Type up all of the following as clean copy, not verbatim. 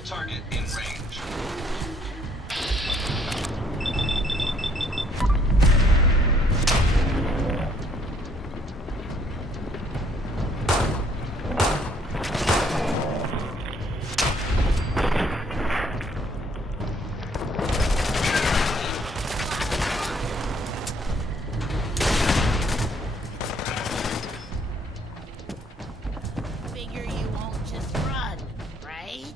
Hostile target in range. Figure you won't just run, right?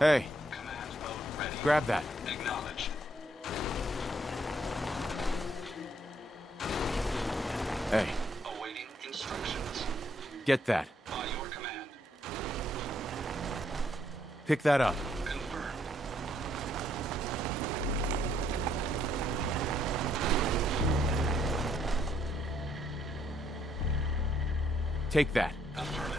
Hey, Command mode ready. grab that. Acknowledged. Hey, Awaiting instructions. get that. By your command. Pick that up. Confirmed. Take that. Affirmative.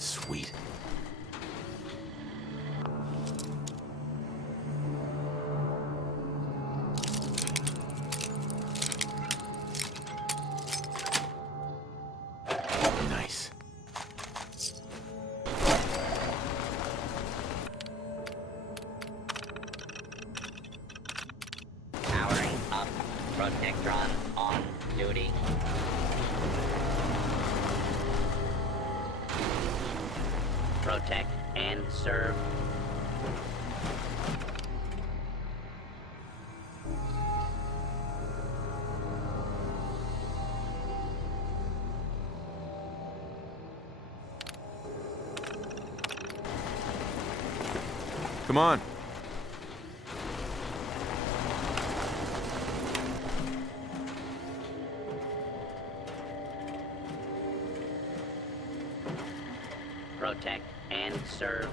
Sweet. Nice. Powering up. Protectron on duty. Protect and serve. Come on. Protect and serve.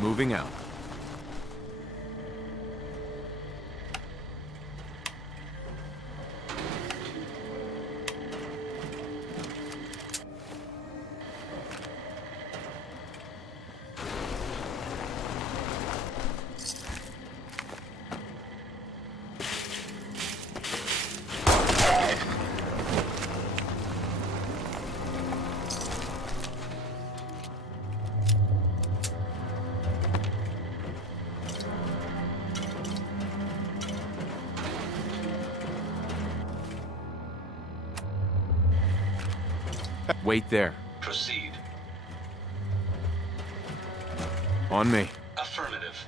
Moving out. Wait there. Proceed. On me. Affirmative.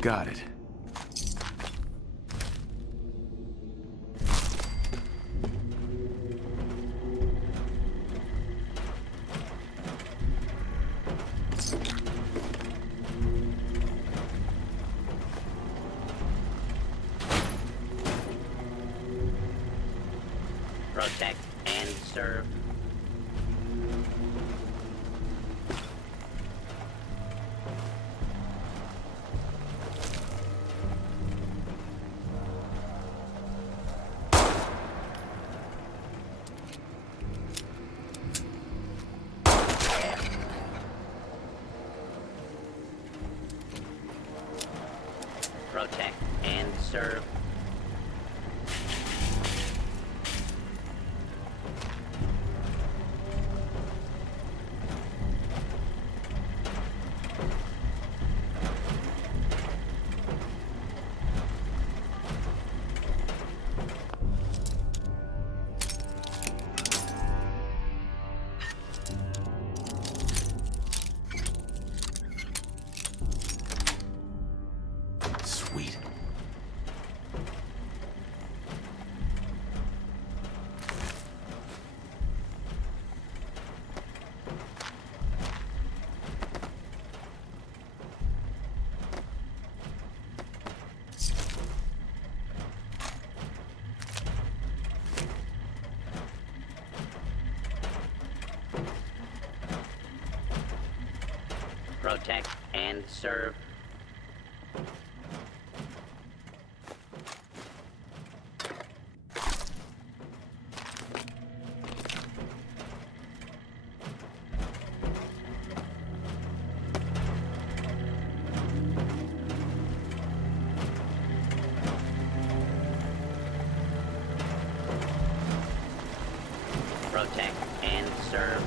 Got it. Protect and serve. Protect and serve. Sweet. Protect and serve. Protect and serve.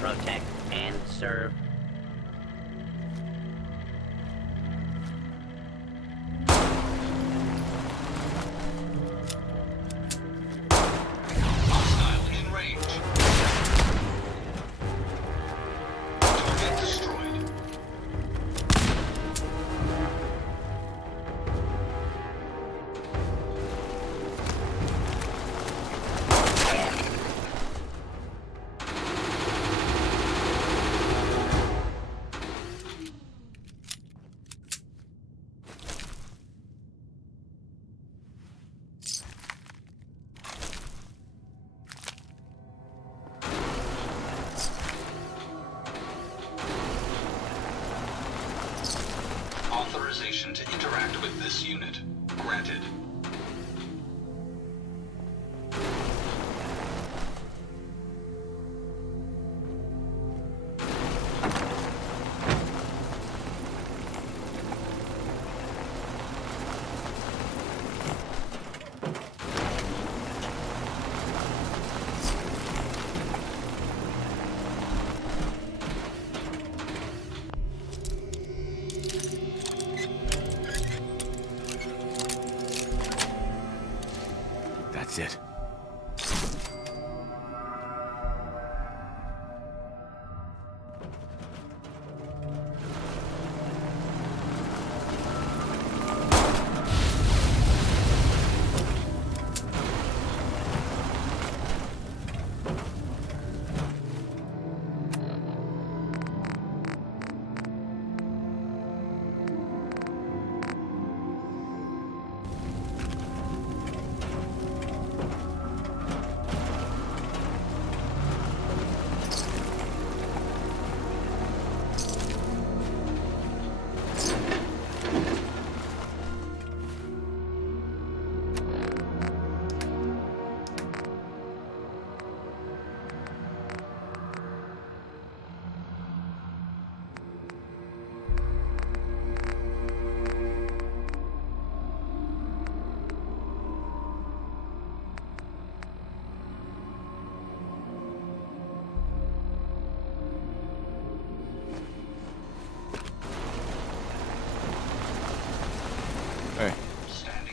Protect and serve. Hostile in range. Target destroyed. Authorization to interact with this unit granted.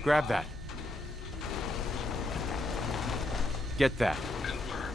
Grab that. Get that. Confirmed.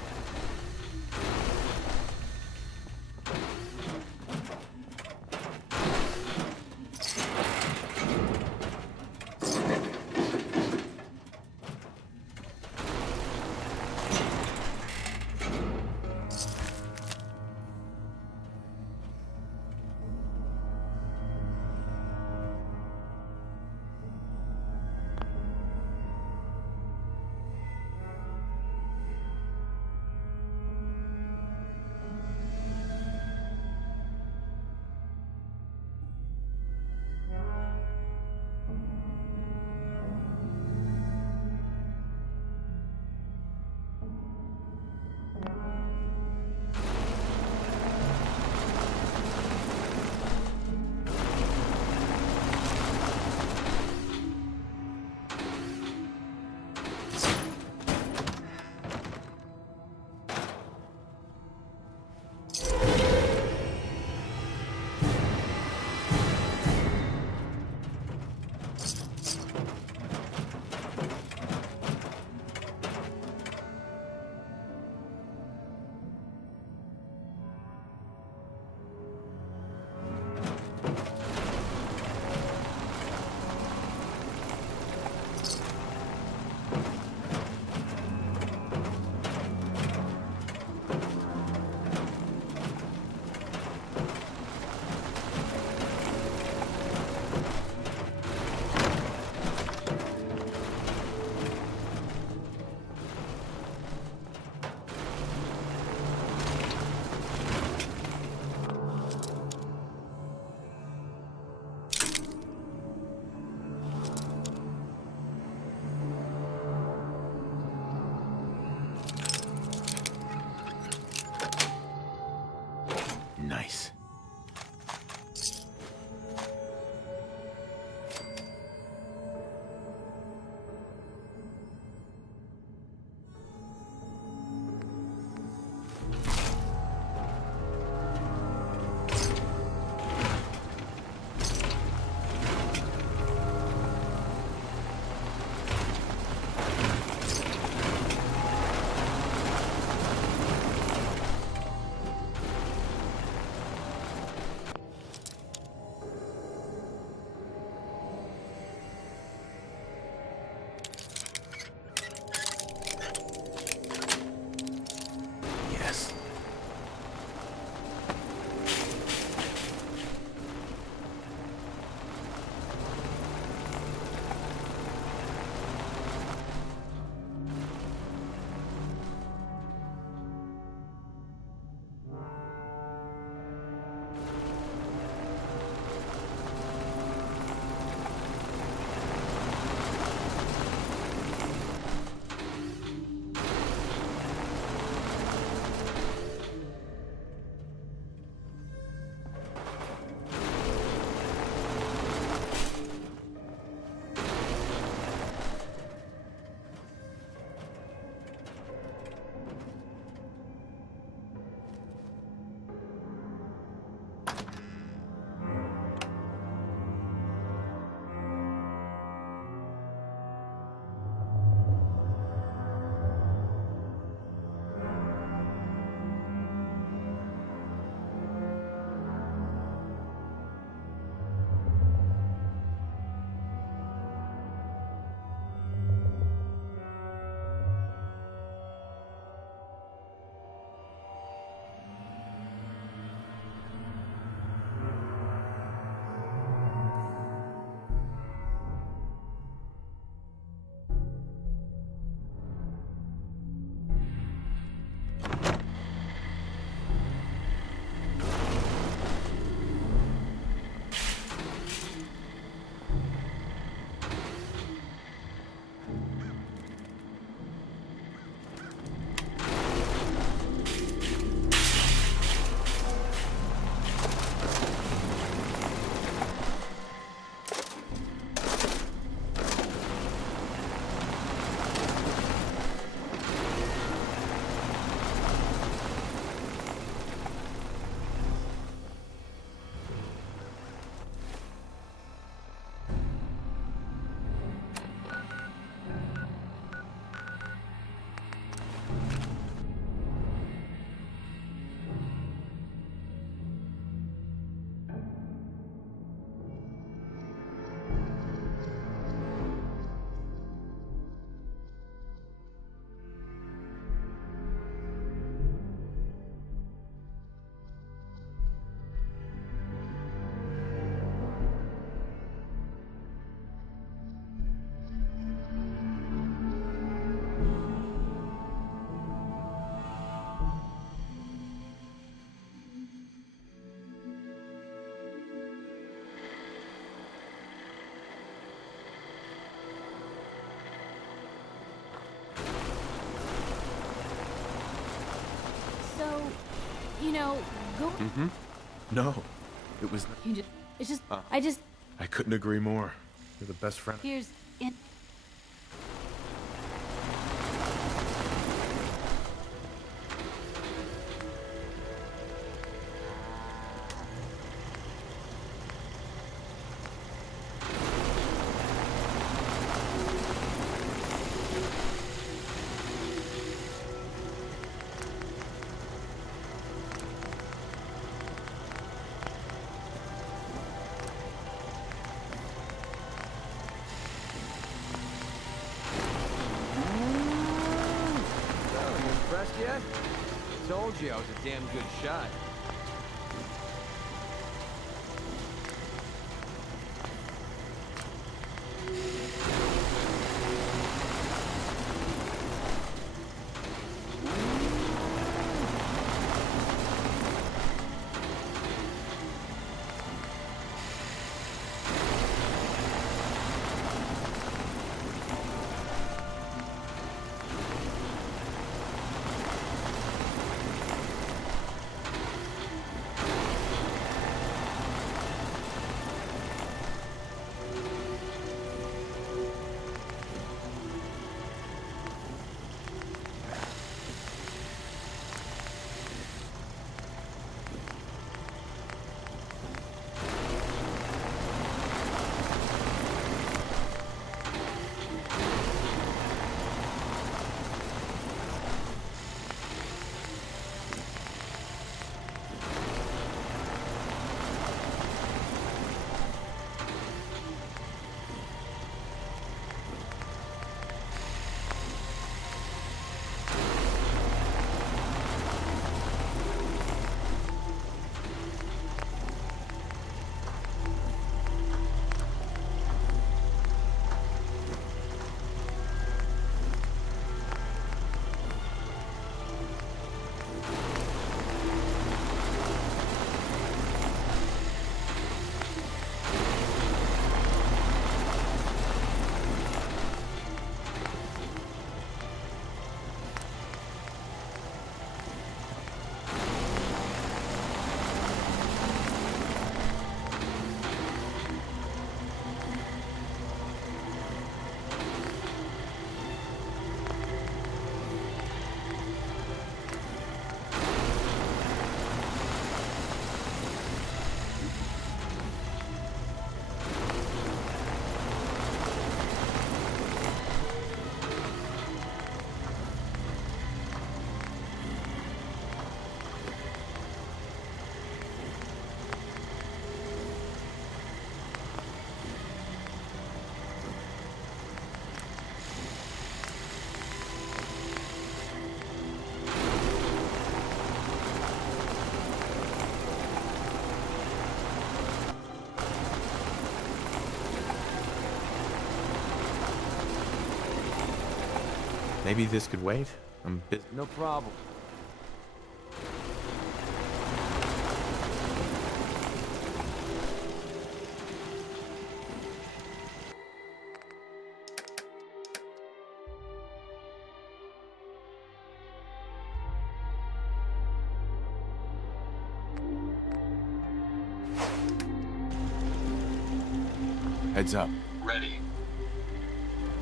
you know, go. No, it was. You just, it's just, Uh. I just, I couldn't agree more. You're the best friend. here's, in. So, you impressed yet? Told you I was a damn good shot. Maybe this could wait. I'm busy. No problem. Heads up. Ready.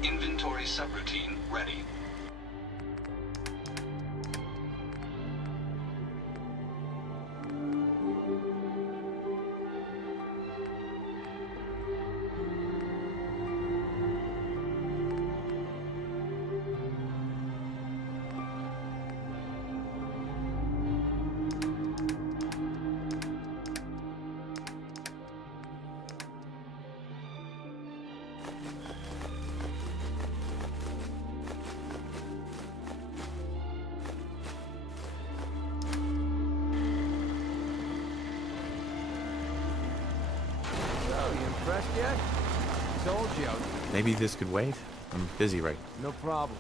Inventory subroutine ready. So, you impressed yet? Told you I was... Maybe this could wait. I'm busy right now. No problem.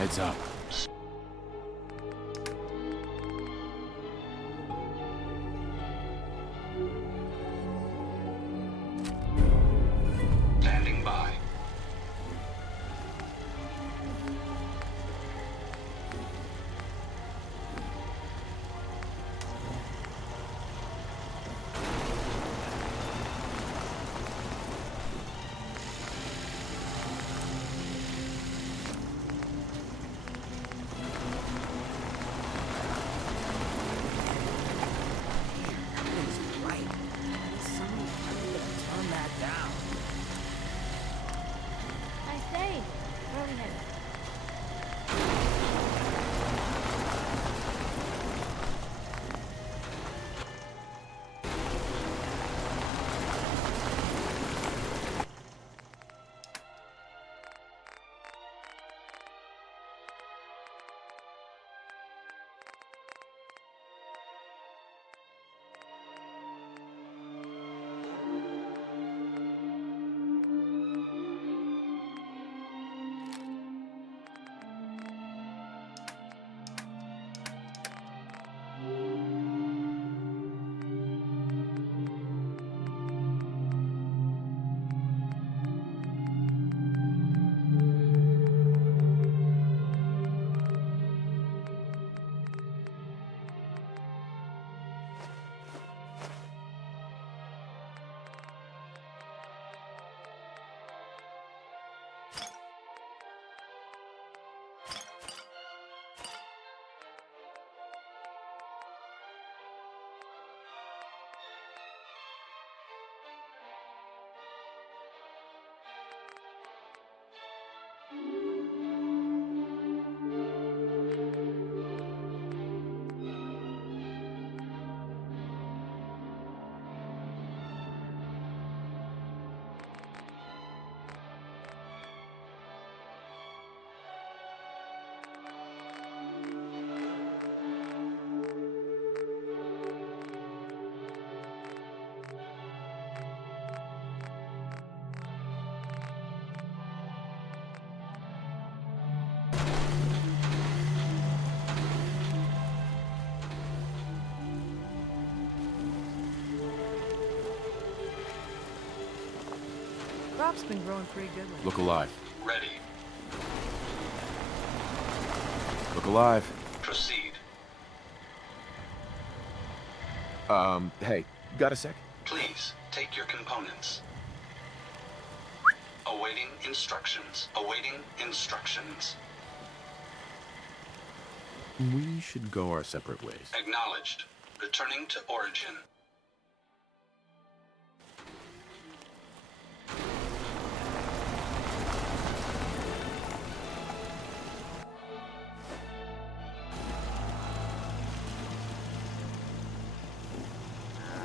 Heads up. Standing by. Nice day. Where are we headed? Crop's been growing pretty good lately. Look alive. Ready. Look alive. Proceed. Hey, got a sec? Please, take your components. Awaiting instructions. Awaiting instructions. We should go our separate ways. Acknowledged. Returning to origin.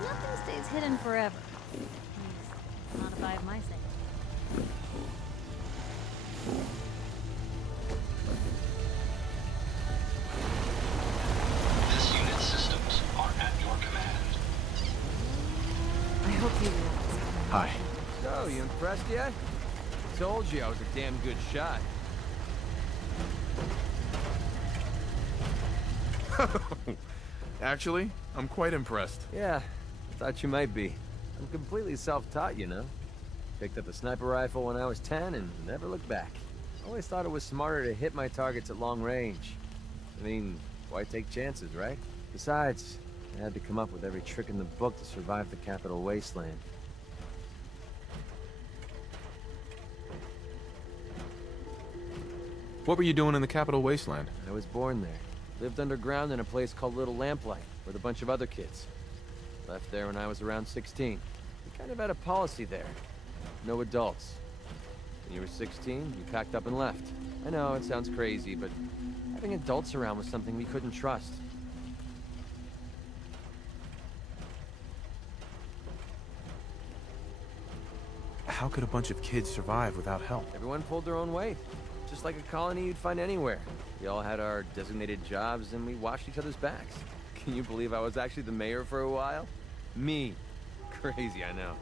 Nothing stays hidden forever. At least, not if I have my say. This unit's systems are at your command. I hope you realize. Hi. So, you impressed yet? Told you I was a damn good shot. Actually, I'm quite impressed. Yeah, thought you might be. I'm completely self-taught, you know. Picked up a sniper rifle when I was 10 and never looked back. Always thought it was smarter to hit my targets at long range. I mean, why take chances, right? Besides, I had to come up with every trick in the book to survive the Capital Wasteland. What were you doing in the Capital Wasteland? I was born there. Lived underground in a place called Little Lamplight with a bunch of other kids. Left there when I was around 16. We kind of had a policy there. No adults. When you were 16, you packed up and left. I know, it sounds crazy, but having adults around was something we couldn't trust. How could a bunch of kids survive without help? Everyone pulled their own weight. Just like a colony you'd find anywhere. We all had our designated jobs and we watched each other's backs. Can you believe I was actually the mayor for a while? Me. Crazy, I know.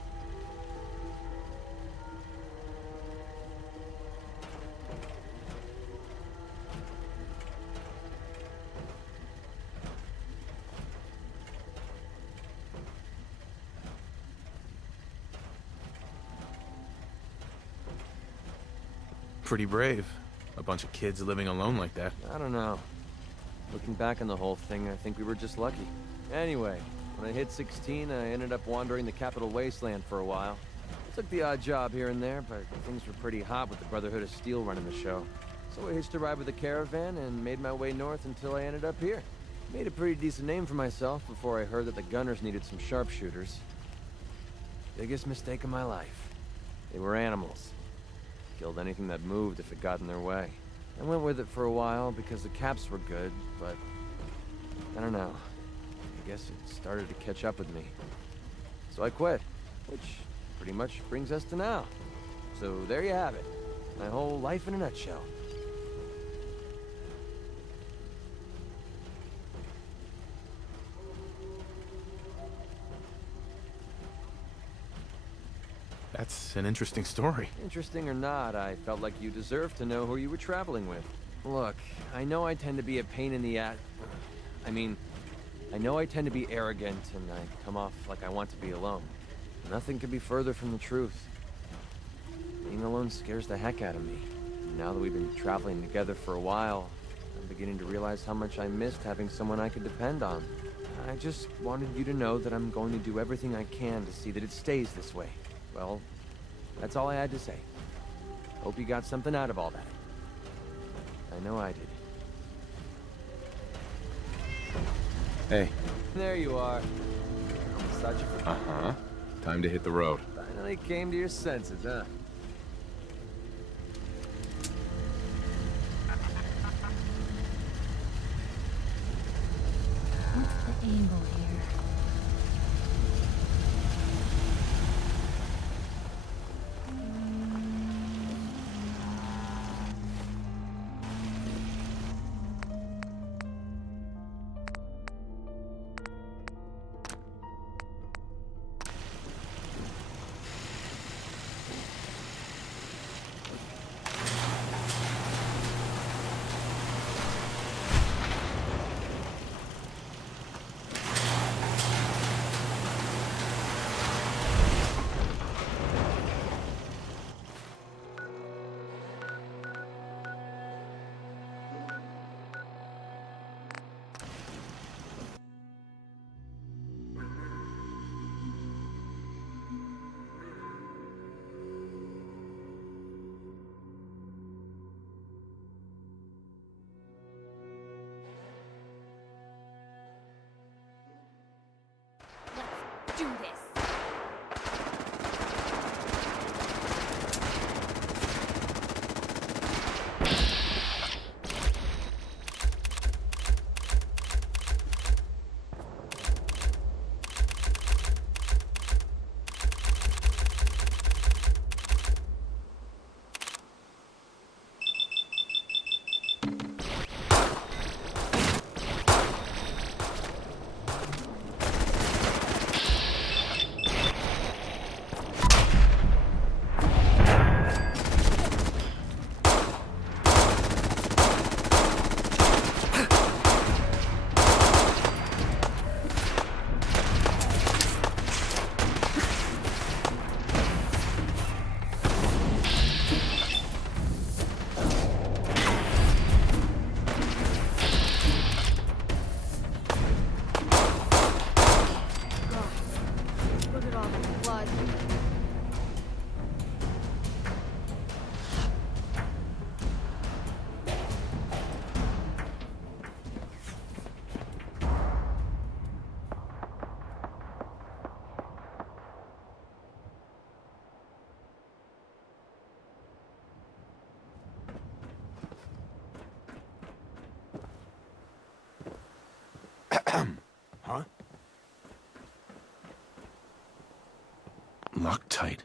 Pretty brave. A bunch of kids living alone like that. I don't know. Looking back on the whole thing, I think we were just lucky. Anyway, when I hit 16, I ended up wandering the Capital Wasteland for a while. Took the odd job here and there, but things were pretty hot with the Brotherhood of Steel running the show. So I hitched a ride with a caravan and made my way north until I ended up here. Made a pretty decent name for myself before I heard that the Gunners needed some sharpshooters. Biggest mistake of my life. They were animals. Killed anything that moved if it got in their way. I went with it for a while because the caps were good, but I don't know. I guess it started to catch up with me. So I quit, which pretty much brings us to now. So there you have it. My whole life in a nutshell. That's an interesting story. Interesting or not, I felt like you deserved to know who you were traveling with. Look, I know I tend to be a pain in the ass. I know I tend to be arrogant and I come off like I want to be alone. Nothing could be further from the truth. Being alone scares the heck out of me. Now that we've been traveling together for a while, I'm beginning to realize how much I missed having someone I could depend on. I just wanted you to know that I'm going to do everything I can to see that it stays this way. Well, that's all I had to say. Hope you got something out of all that. I know I did. Hey. There you are. Such a... Uh-huh. Time to hit the road. Finally came to your senses, huh? What's the angle here? Do this. Look at all the blood. Huh? Lock tight.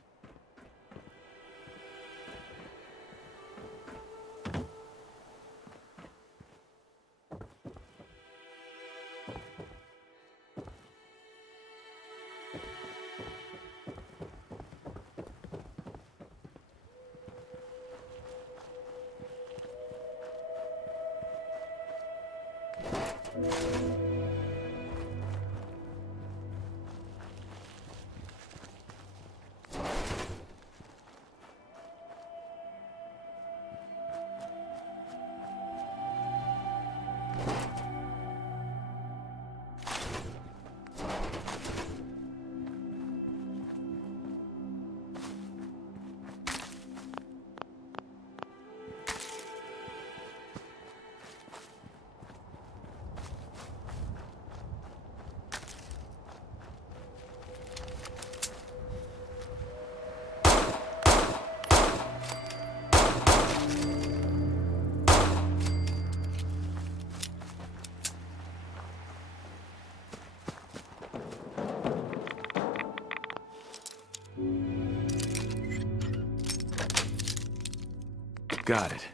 Got it.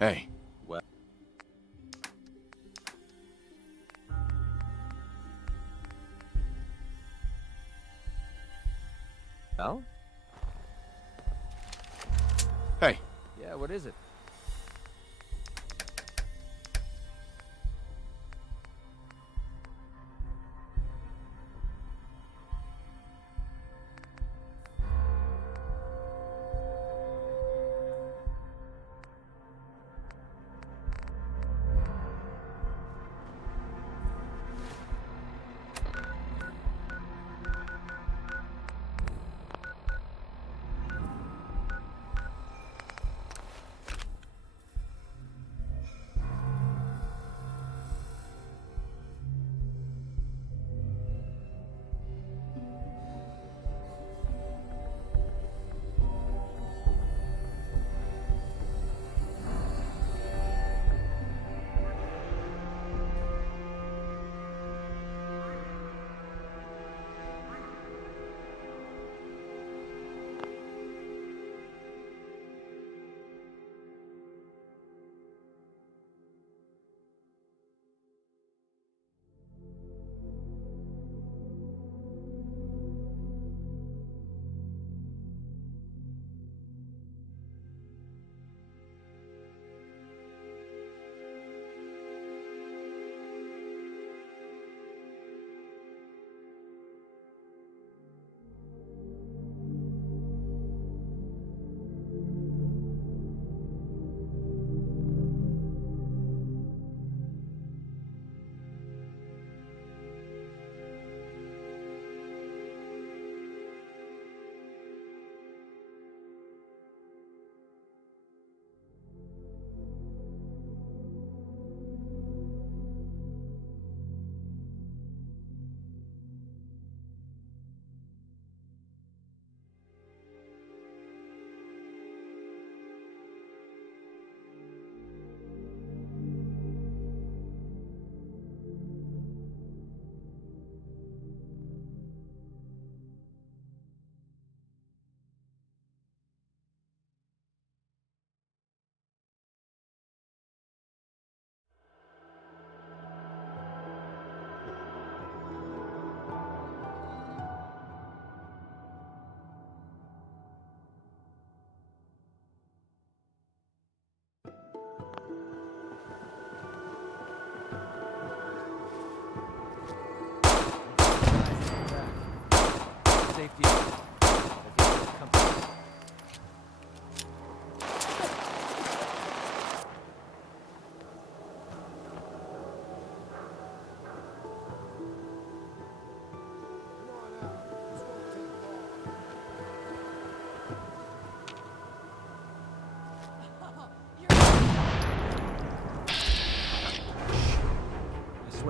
Hey. Well? Well? Hey. Yeah, what is it?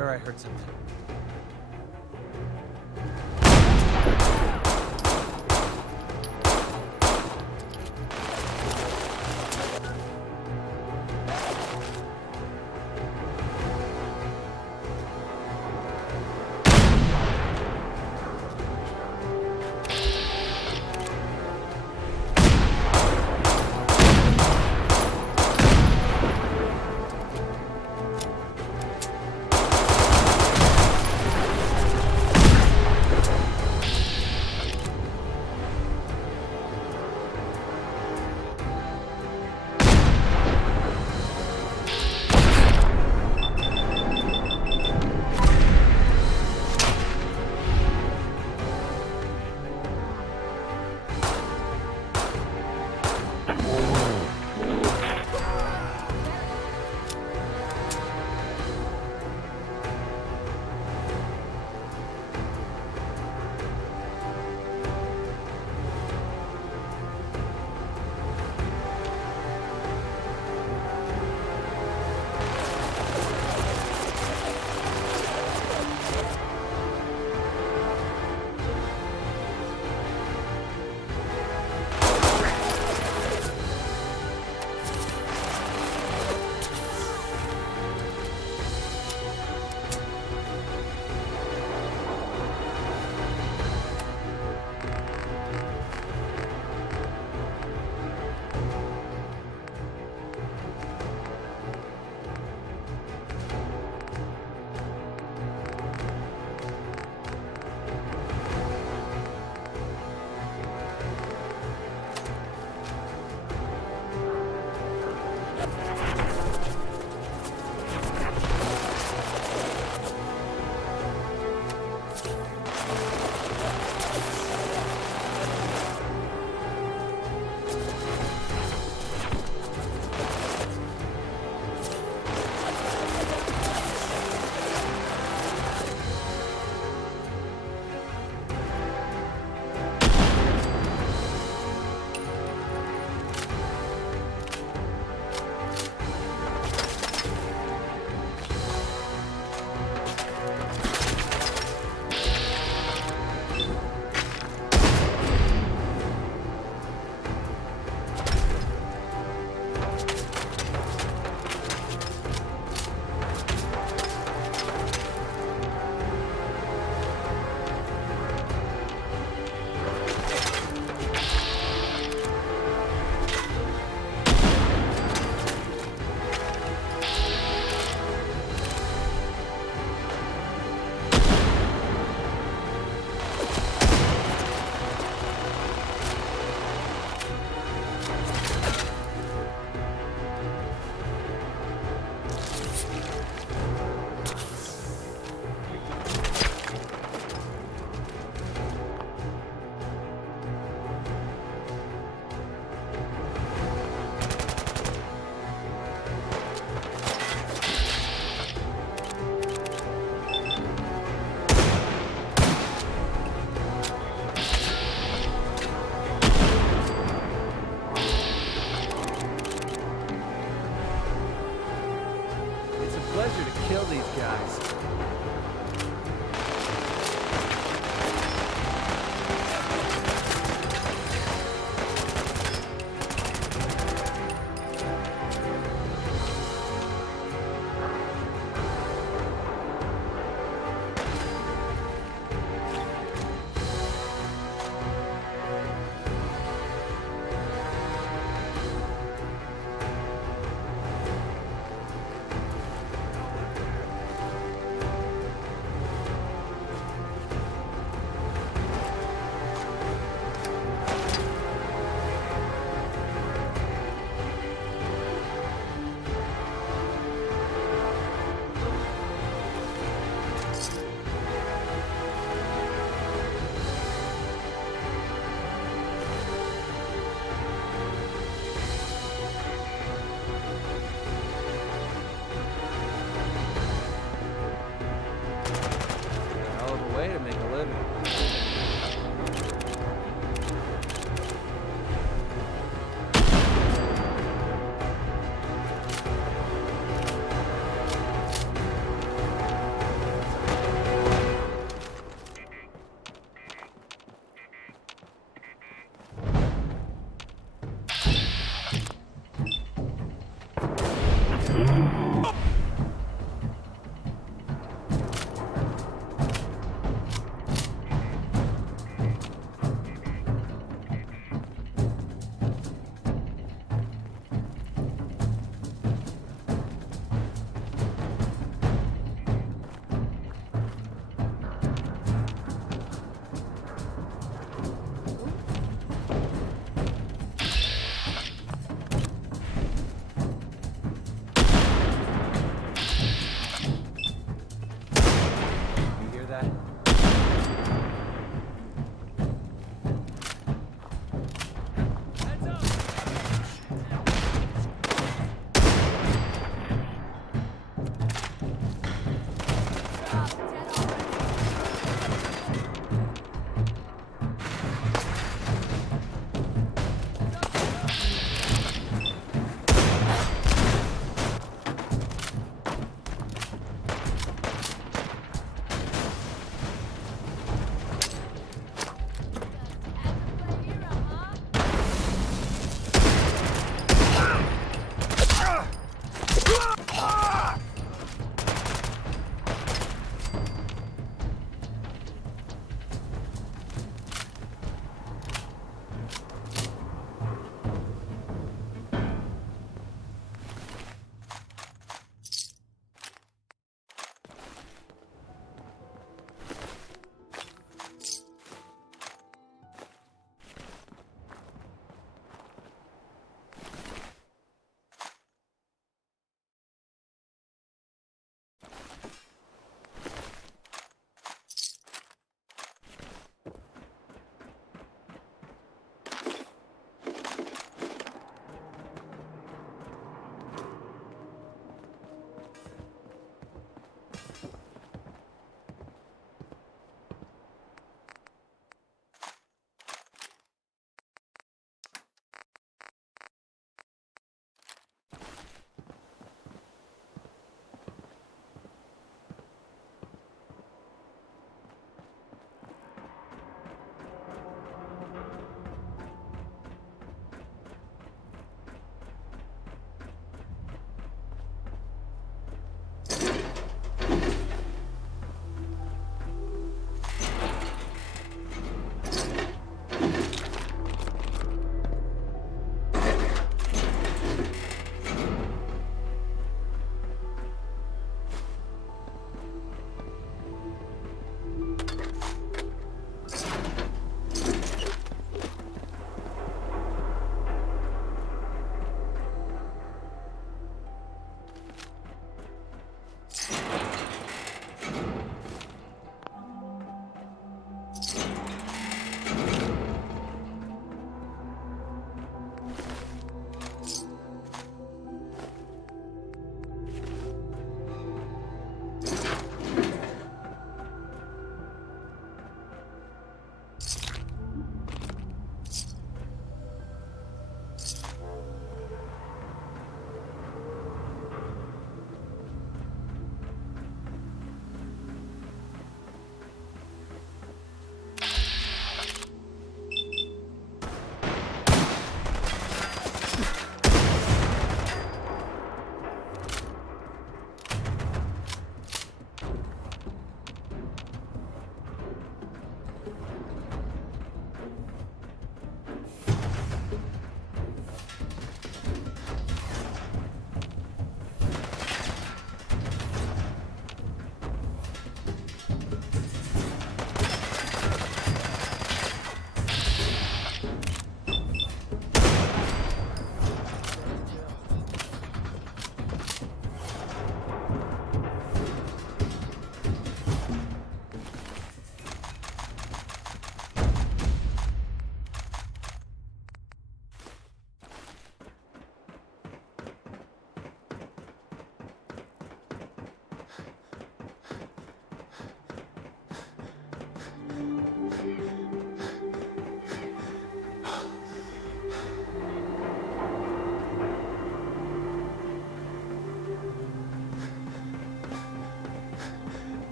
swear I heard something. Pleasure to kill these guys.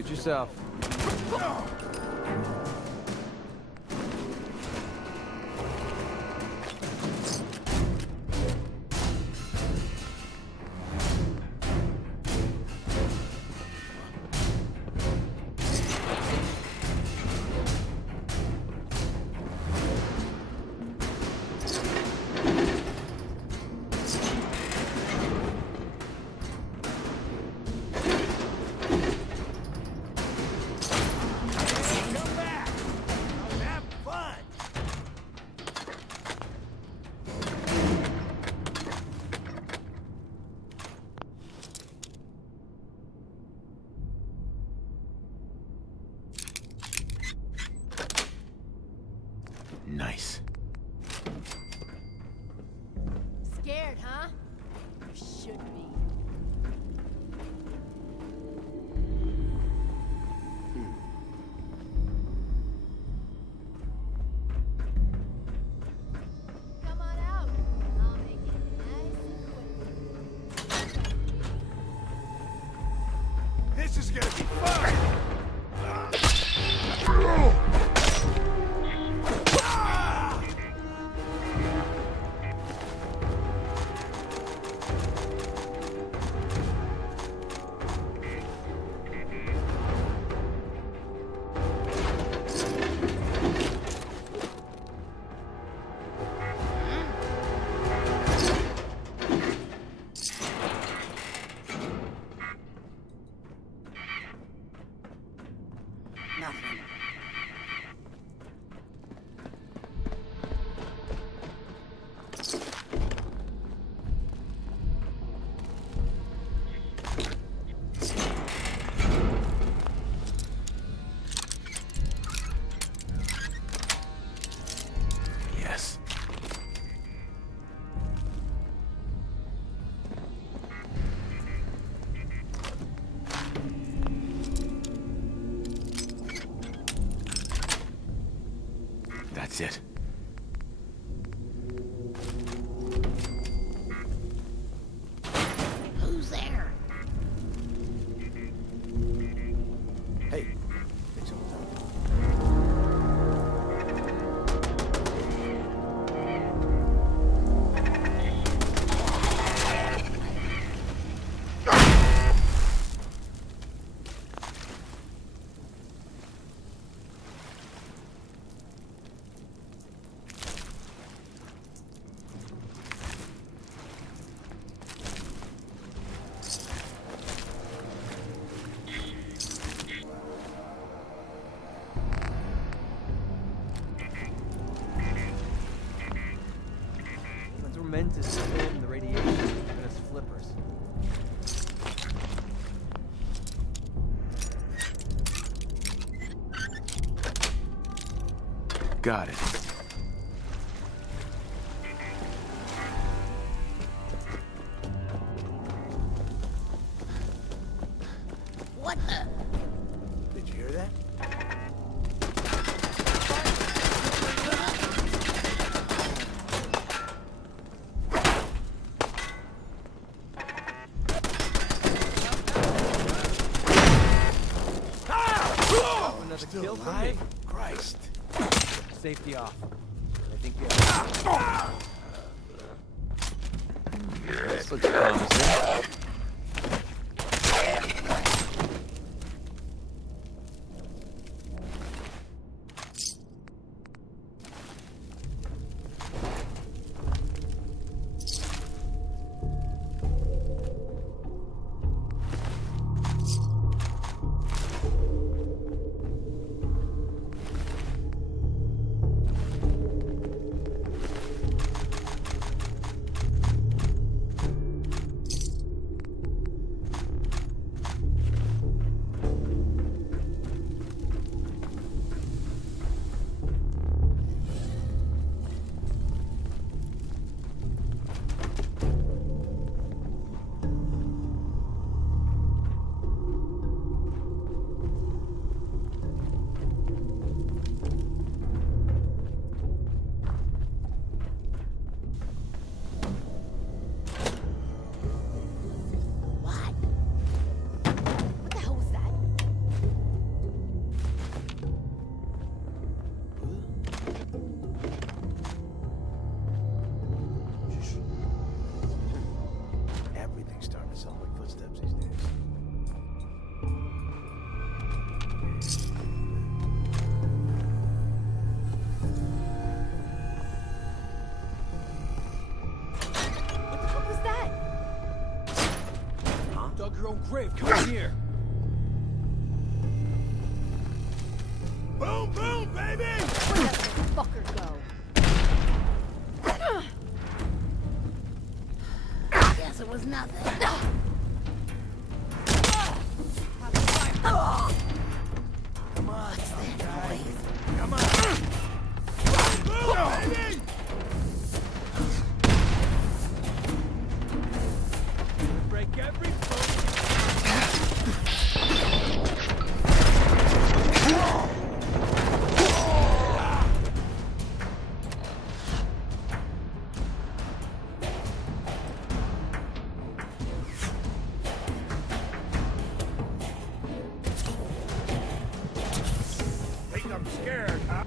Suit yourself. Nice. Scared, huh? You should be. Come on out. I'll make it nice and quick. This is gonna be fun! Nothing. Yes. That's it. Who's there? Hey, take some time. Humans were meant to spin the radiation, giving us flippers. Got it. What the? Did you hear that? Another Still kill for me. alive? Christ. Safety off. I think this looks promising. Dug your own grave. Come on here. Boom, boom, baby! Where'd that little fucker go? Guess it was nothing. Come on, What's that noise? come on. Boom, baby! Break every bone. Think I'm scared, huh?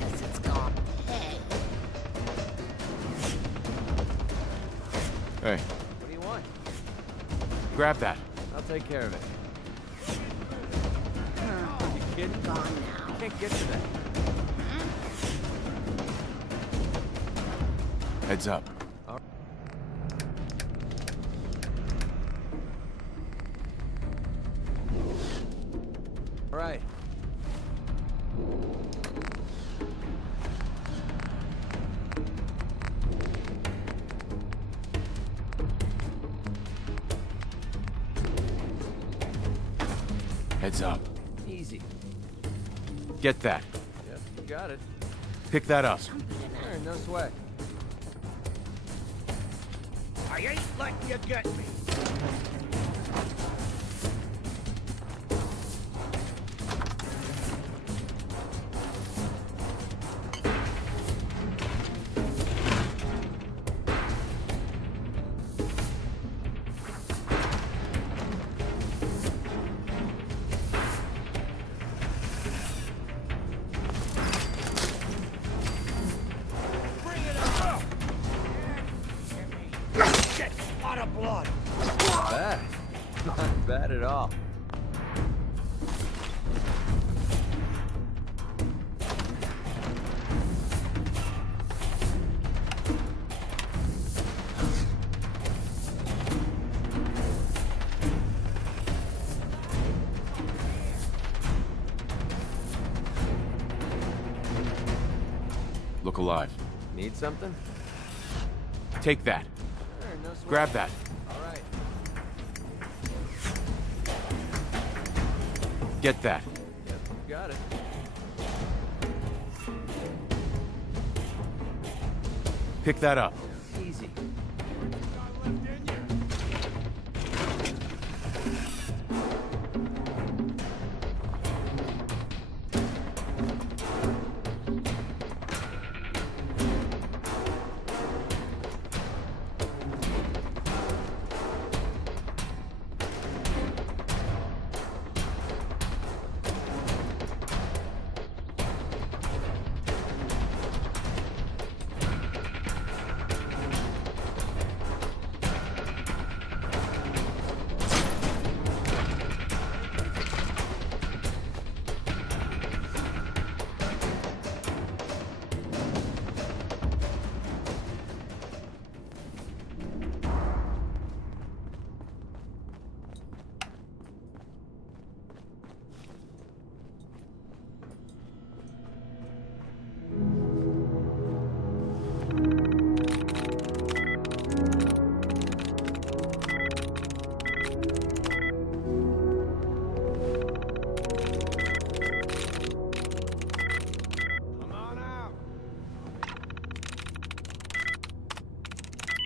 Guess it's gone. Hey. Hey, What do you want? grab that. I'll take care of it. You kidding? Gone now. Can't get to that. Heads up. All right. Heads up. Easy. Get that. Yep, you got it. Pick that up. Sure, no sweat. I ain't letting you get me. Bring it up. Shit, a lot of blood. Not bad. Not bad at all. Look alive. Need something? Take that. Sure, no sweat. Grab that. All right. Get that. Yep, you got it. Pick that up. Easy.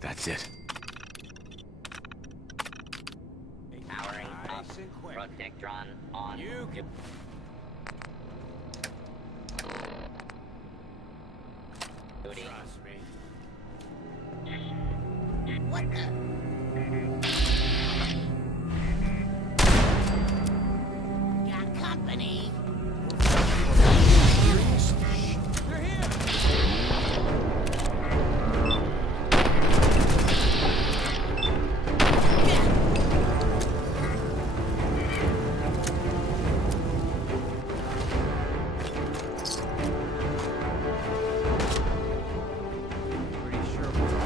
That's it. Powering up. Nice and quick. Protectron on. You can... Duty. Trust me. What the? Got company. They're here! Pretty sure we're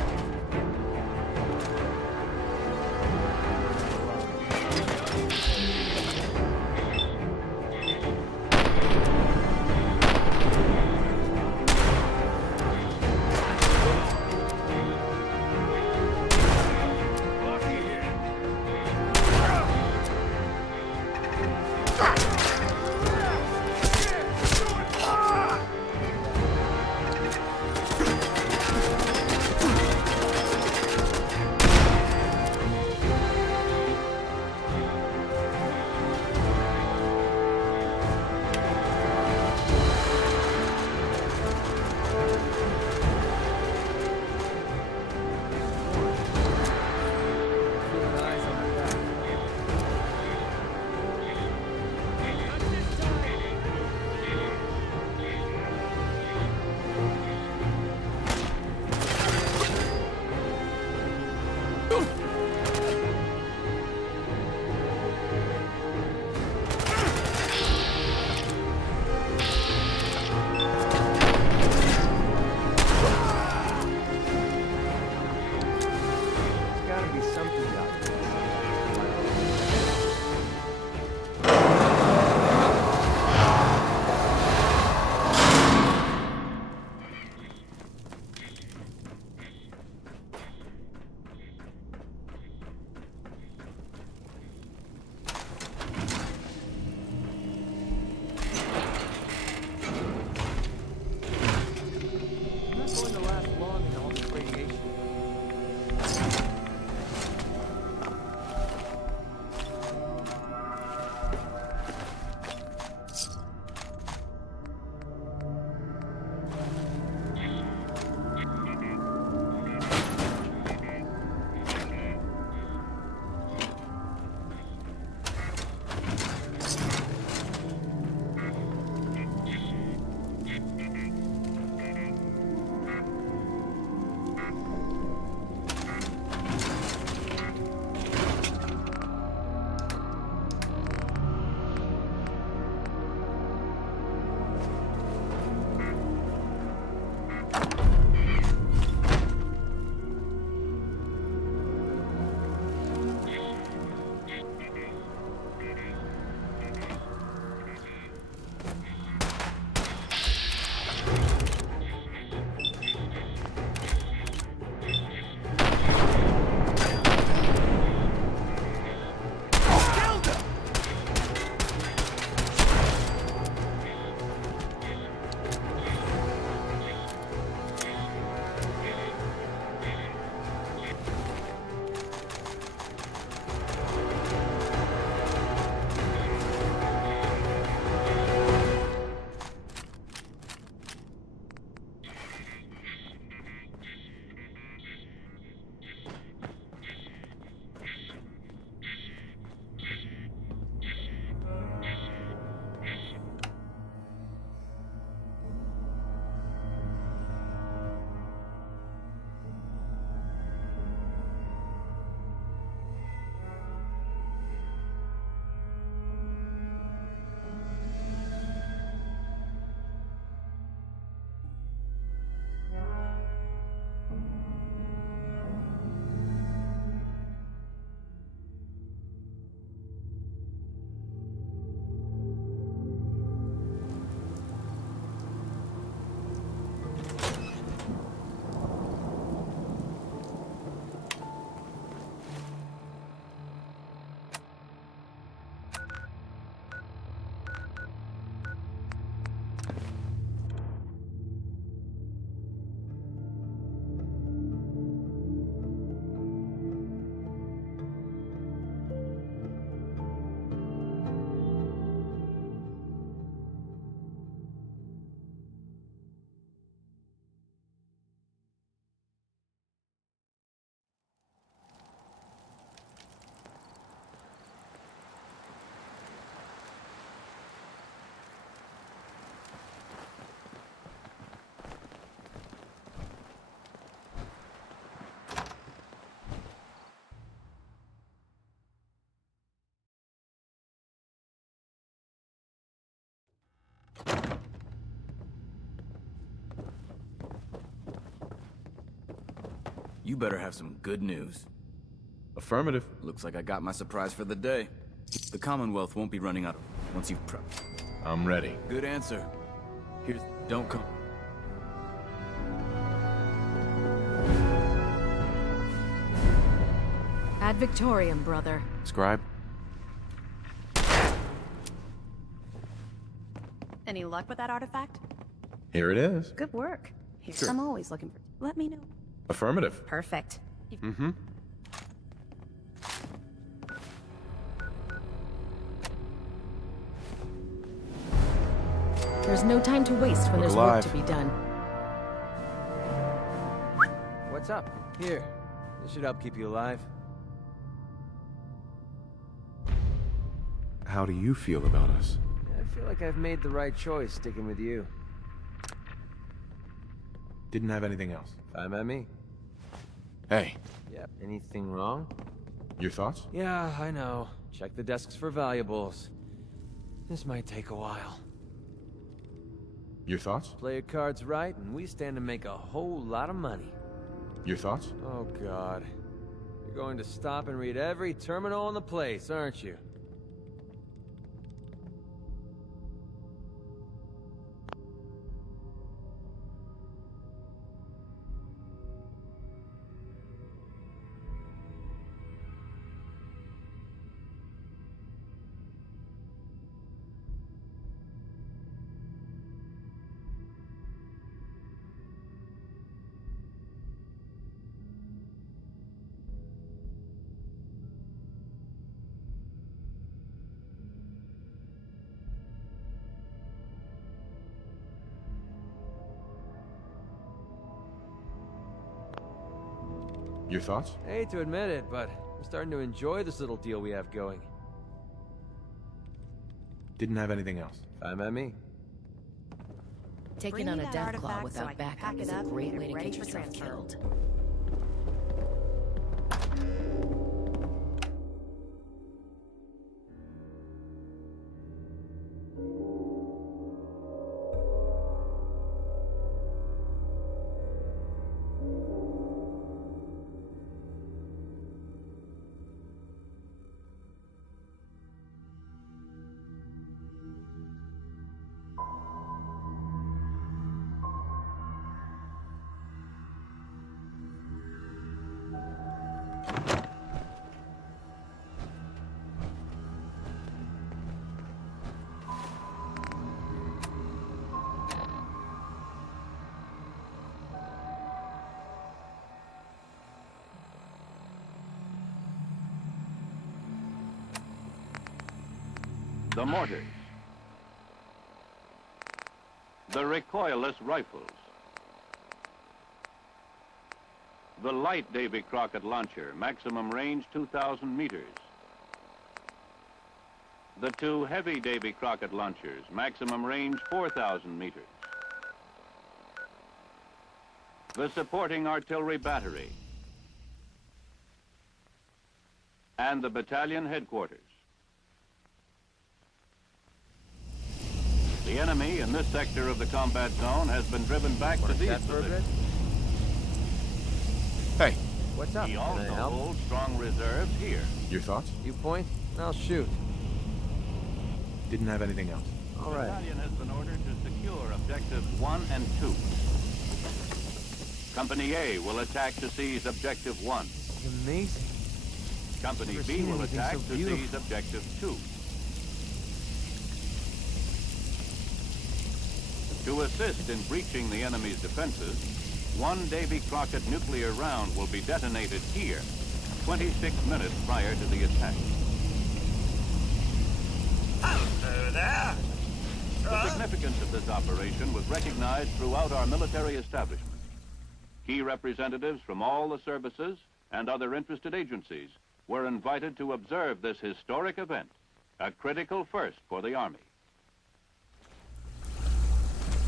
You better have some good news. Affirmative. Looks like I got my surprise for the day. The Commonwealth won't be running out of once you've prepped. I'm ready. Good answer. Here's... Don't come... Ad Victoriam, brother. Scribe? Any luck with that artifact? Here it is. Good work. Here, Sure. I'm always looking for... Let me know. Affirmative. Perfect. Mm-hmm. There's no time to waste when Look there's alive. work to be done. What's up? Here. This should help keep you alive. How do you feel about us? I feel like I've made the right choice sticking with you. Didn't have anything else. Fine by me. Hey, Yep. Anything wrong? your thoughts? Yeah, I know. Check the desks for valuables. This might take a while. Your thoughts? Play your cards right, and we stand to make a whole lot of money. Your thoughts? Oh, God. You're going to stop and read every terminal in the place, aren't you? Your thoughts? I hate to admit it, but I'm starting to enjoy this little deal we have going. Didn't have anything else. Fine by me. Taking Bring on me a that death artifact claw so I without can backup pack it is a up and great get way it to ready get for yourself transfer. killed. The mortars, the recoilless rifles, the light Davy Crockett launcher, maximum range 2,000 meters, the two heavy Davy Crockett launchers, maximum range 4,000 meters, the supporting artillery battery, and the battalion headquarters. The enemy in this sector of the combat zone has been driven back to these Chat for a bit? positions. Hey, What's up? He Can also I help? holds strong reserves here. your thoughts? You point, and I'll shoot. Didn't have anything else. All The right. battalion has been ordered to secure objectives 1 and 2. Company A will attack to seize objective 1. This is amazing. Company Never B seen will anything attack so to beautiful. seize objective 2. To assist in breaching the enemy's defenses, one Davy Crockett nuclear round will be detonated here, 26 minutes prior to the attack. Hello there. The significance of this operation was recognized throughout our military establishment. Key representatives from all the services and other interested agencies were invited to observe this historic event, a critical first for the Army.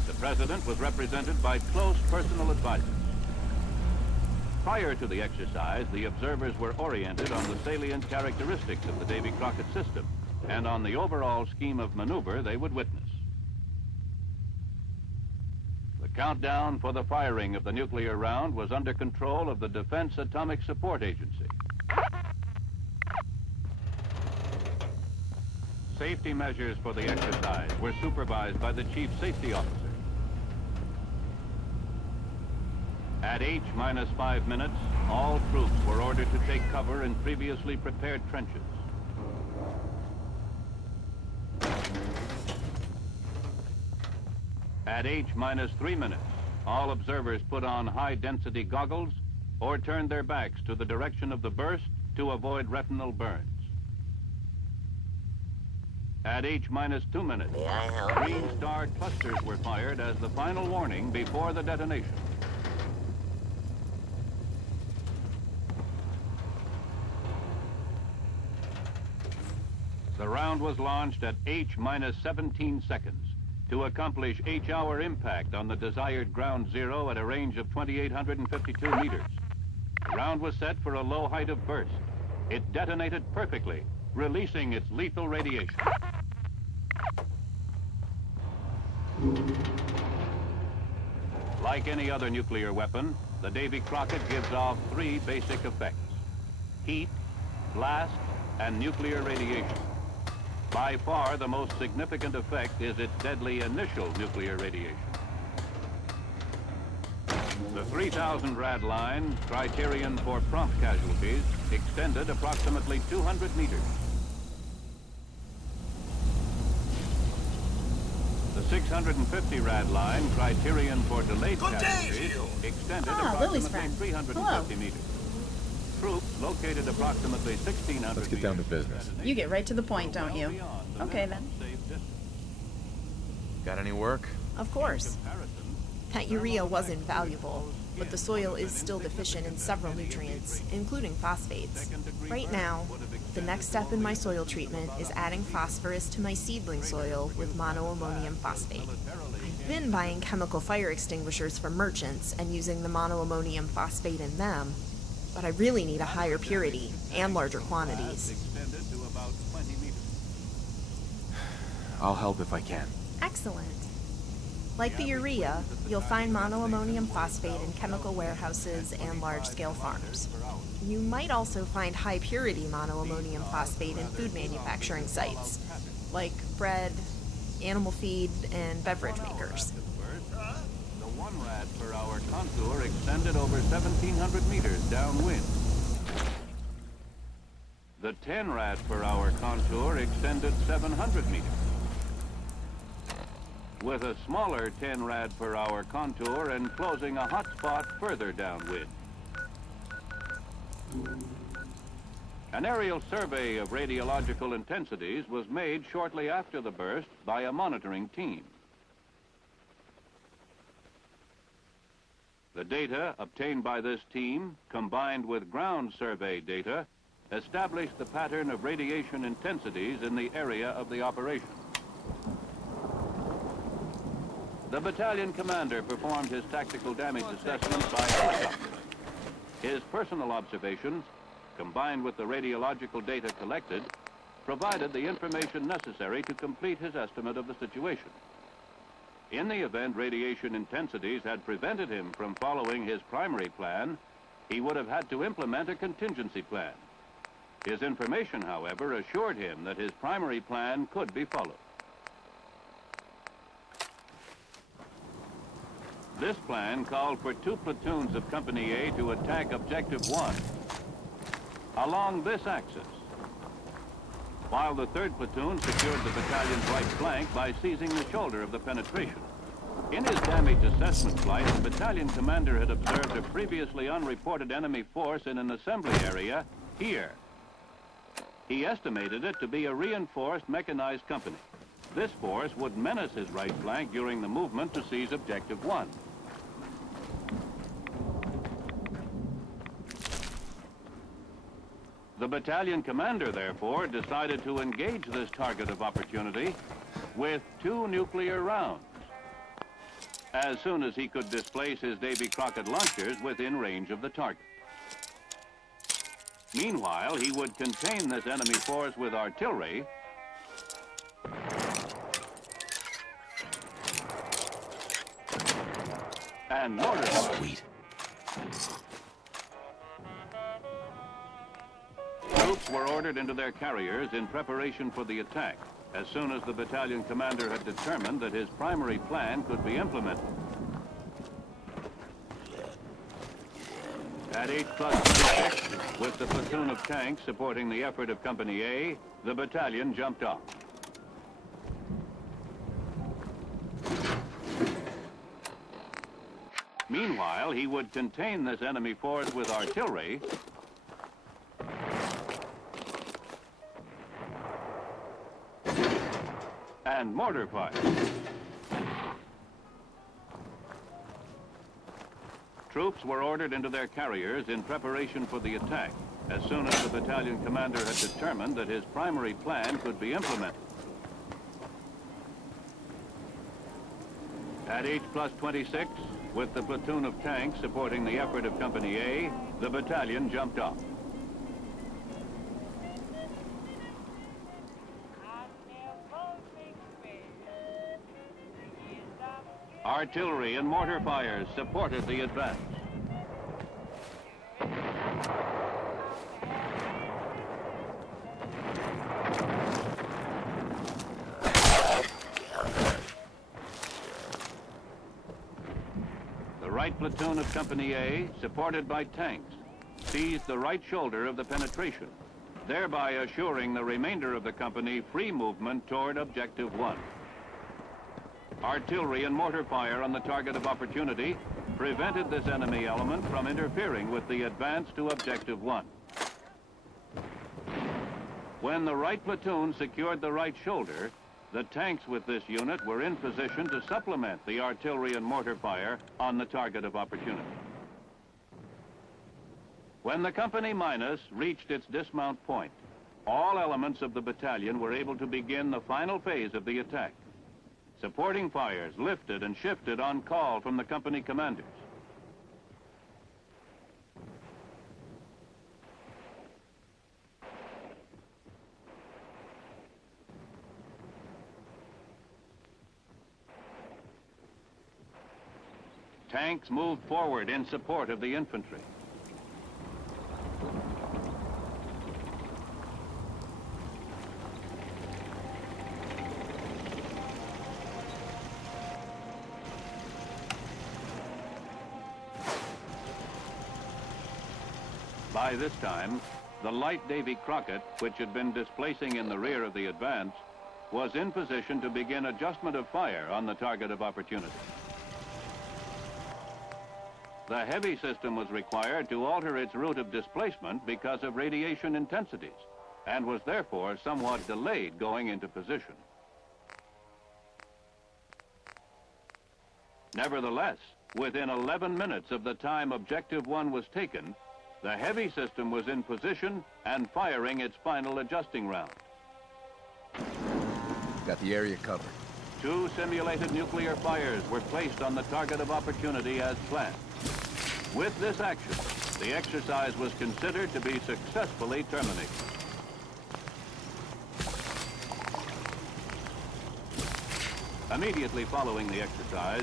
The President was represented by close personal advisors. Prior to the exercise, the observers were oriented on the salient characteristics of the Davy Crockett system and on the overall scheme of maneuver they would witness. The countdown for the firing of the nuclear round was under control of the Defense Atomic Support Agency. Safety measures for the exercise were supervised by the Chief Safety Officer. At H-5 minutes, all troops were ordered to take cover in previously prepared trenches. At H-3 minutes, all observers put on high-density goggles or turned their backs to the direction of the burst to avoid retinal burns. At H-2 minutes, green star clusters were fired as the final warning before the detonation. The round was launched at H-17 seconds to accomplish H-hour impact on the desired ground zero at a range of 2,852 meters. The round was set for a low height of burst. It detonated perfectly, releasing its lethal radiation. Like any other nuclear weapon, the Davy Crockett gives off three basic effects: heat, blast, and nuclear radiation. By far, the most significant effect is its deadly initial nuclear radiation. The 3,000 rad line, criterion for prompt casualties, extended approximately 200 meters. The 650 rad line, criterion for delayed casualties, extended approximately 350 meters. Troops located approximately 1,600 Let's get down to business. You get right to the point, don't you? Okay, then. Got any work? Of course. That urea was invaluable, but the soil is still deficient in several nutrients, including phosphates. Right now, the next step in my soil treatment is adding phosphorus to my seedling soil with monoammonium phosphate. I've been buying chemical fire extinguishers from merchants and using the monoammonium phosphate in them, but I really need a higher purity and larger quantities. I'll help if I can. Excellent. Like the urea, you'll find monoammonium phosphate in chemical warehouses and large-scale farms. You might also find high-purity monoammonium phosphate in food manufacturing sites, like bread, animal feed, and beverage makers. The 1 rad per hour contour extended over 1,700 meters downwind. The 10 rad per hour contour extended 700 meters. With a smaller 10 rad per hour contour enclosing a hot spot further downwind. An aerial survey of radiological intensities was made shortly after the burst by a monitoring team. The data obtained by this team, combined with ground survey data, established the pattern of radiation intensities in the area of the operation. The battalion commander performed his tactical damage assessment by helicopter. His personal observations, combined with the radiological data collected, provided the information necessary to complete his estimate of the situation. In the event radiation intensities had prevented him from following his primary plan, he would have had to implement a contingency plan. His information, however, assured him that his primary plan could be followed. This plan called for 2 platoons of Company A to attack Objective 1 along this axis, while the 3rd platoon secured the battalion's right flank by seizing the shoulder of the penetration. In his damage assessment flight, the battalion commander had observed a previously unreported enemy force in an assembly area here. He estimated it to be a reinforced mechanized company. This force would menace his right flank during the movement to seize Objective 1. The battalion commander, therefore, decided to engage this target of opportunity with 2 nuclear rounds, as soon as he could displace his Davy Crockett launchers within range of the target. Meanwhile, he would contain this enemy force with artillery and mortar fire. Sweet. Troops were ordered into their carriers in preparation for the attack as soon as the battalion commander had determined that his primary plan could be implemented. At 8+6, with the platoon of tanks supporting the effort of Company A, the battalion jumped off. Meanwhile, he would contain this enemy force with artillery and mortar fire. Troops were ordered into their carriers in preparation for the attack as soon as the battalion commander had determined that his primary plan could be implemented. At 8+26, with the platoon of tanks supporting the effort of Company A, the battalion jumped off. Artillery and mortar fires supported the advance. The right platoon of Company A, supported by tanks, seized the right shoulder of the penetration, thereby assuring the remainder of the company free movement toward Objective 1. Artillery and mortar fire on the target of opportunity prevented this enemy element from interfering with the advance to Objective 1. When the right platoon secured the right shoulder, the tanks with this unit were in position to supplement the artillery and mortar fire on the target of opportunity. When the Company Minus reached its dismount point, all elements of the battalion were able to begin the final phase of the attack. Supporting fires lifted and shifted on call from the company commanders. Tanks moved forward in support of the infantry. By this time, the light Davy Crockett, which had been displacing in the rear of the advance, was in position to begin adjustment of fire on the target of opportunity. The heavy system was required to alter its route of displacement because of radiation intensities, and was therefore somewhat delayed going into position. Nevertheless, within 11 minutes of the time Objective 1 was taken, the heavy system was in position and firing its final adjusting round. Got the area covered. 2 simulated nuclear fires were placed on the target of opportunity as planned. With this action, the exercise was considered to be successfully terminated. Immediately following the exercise,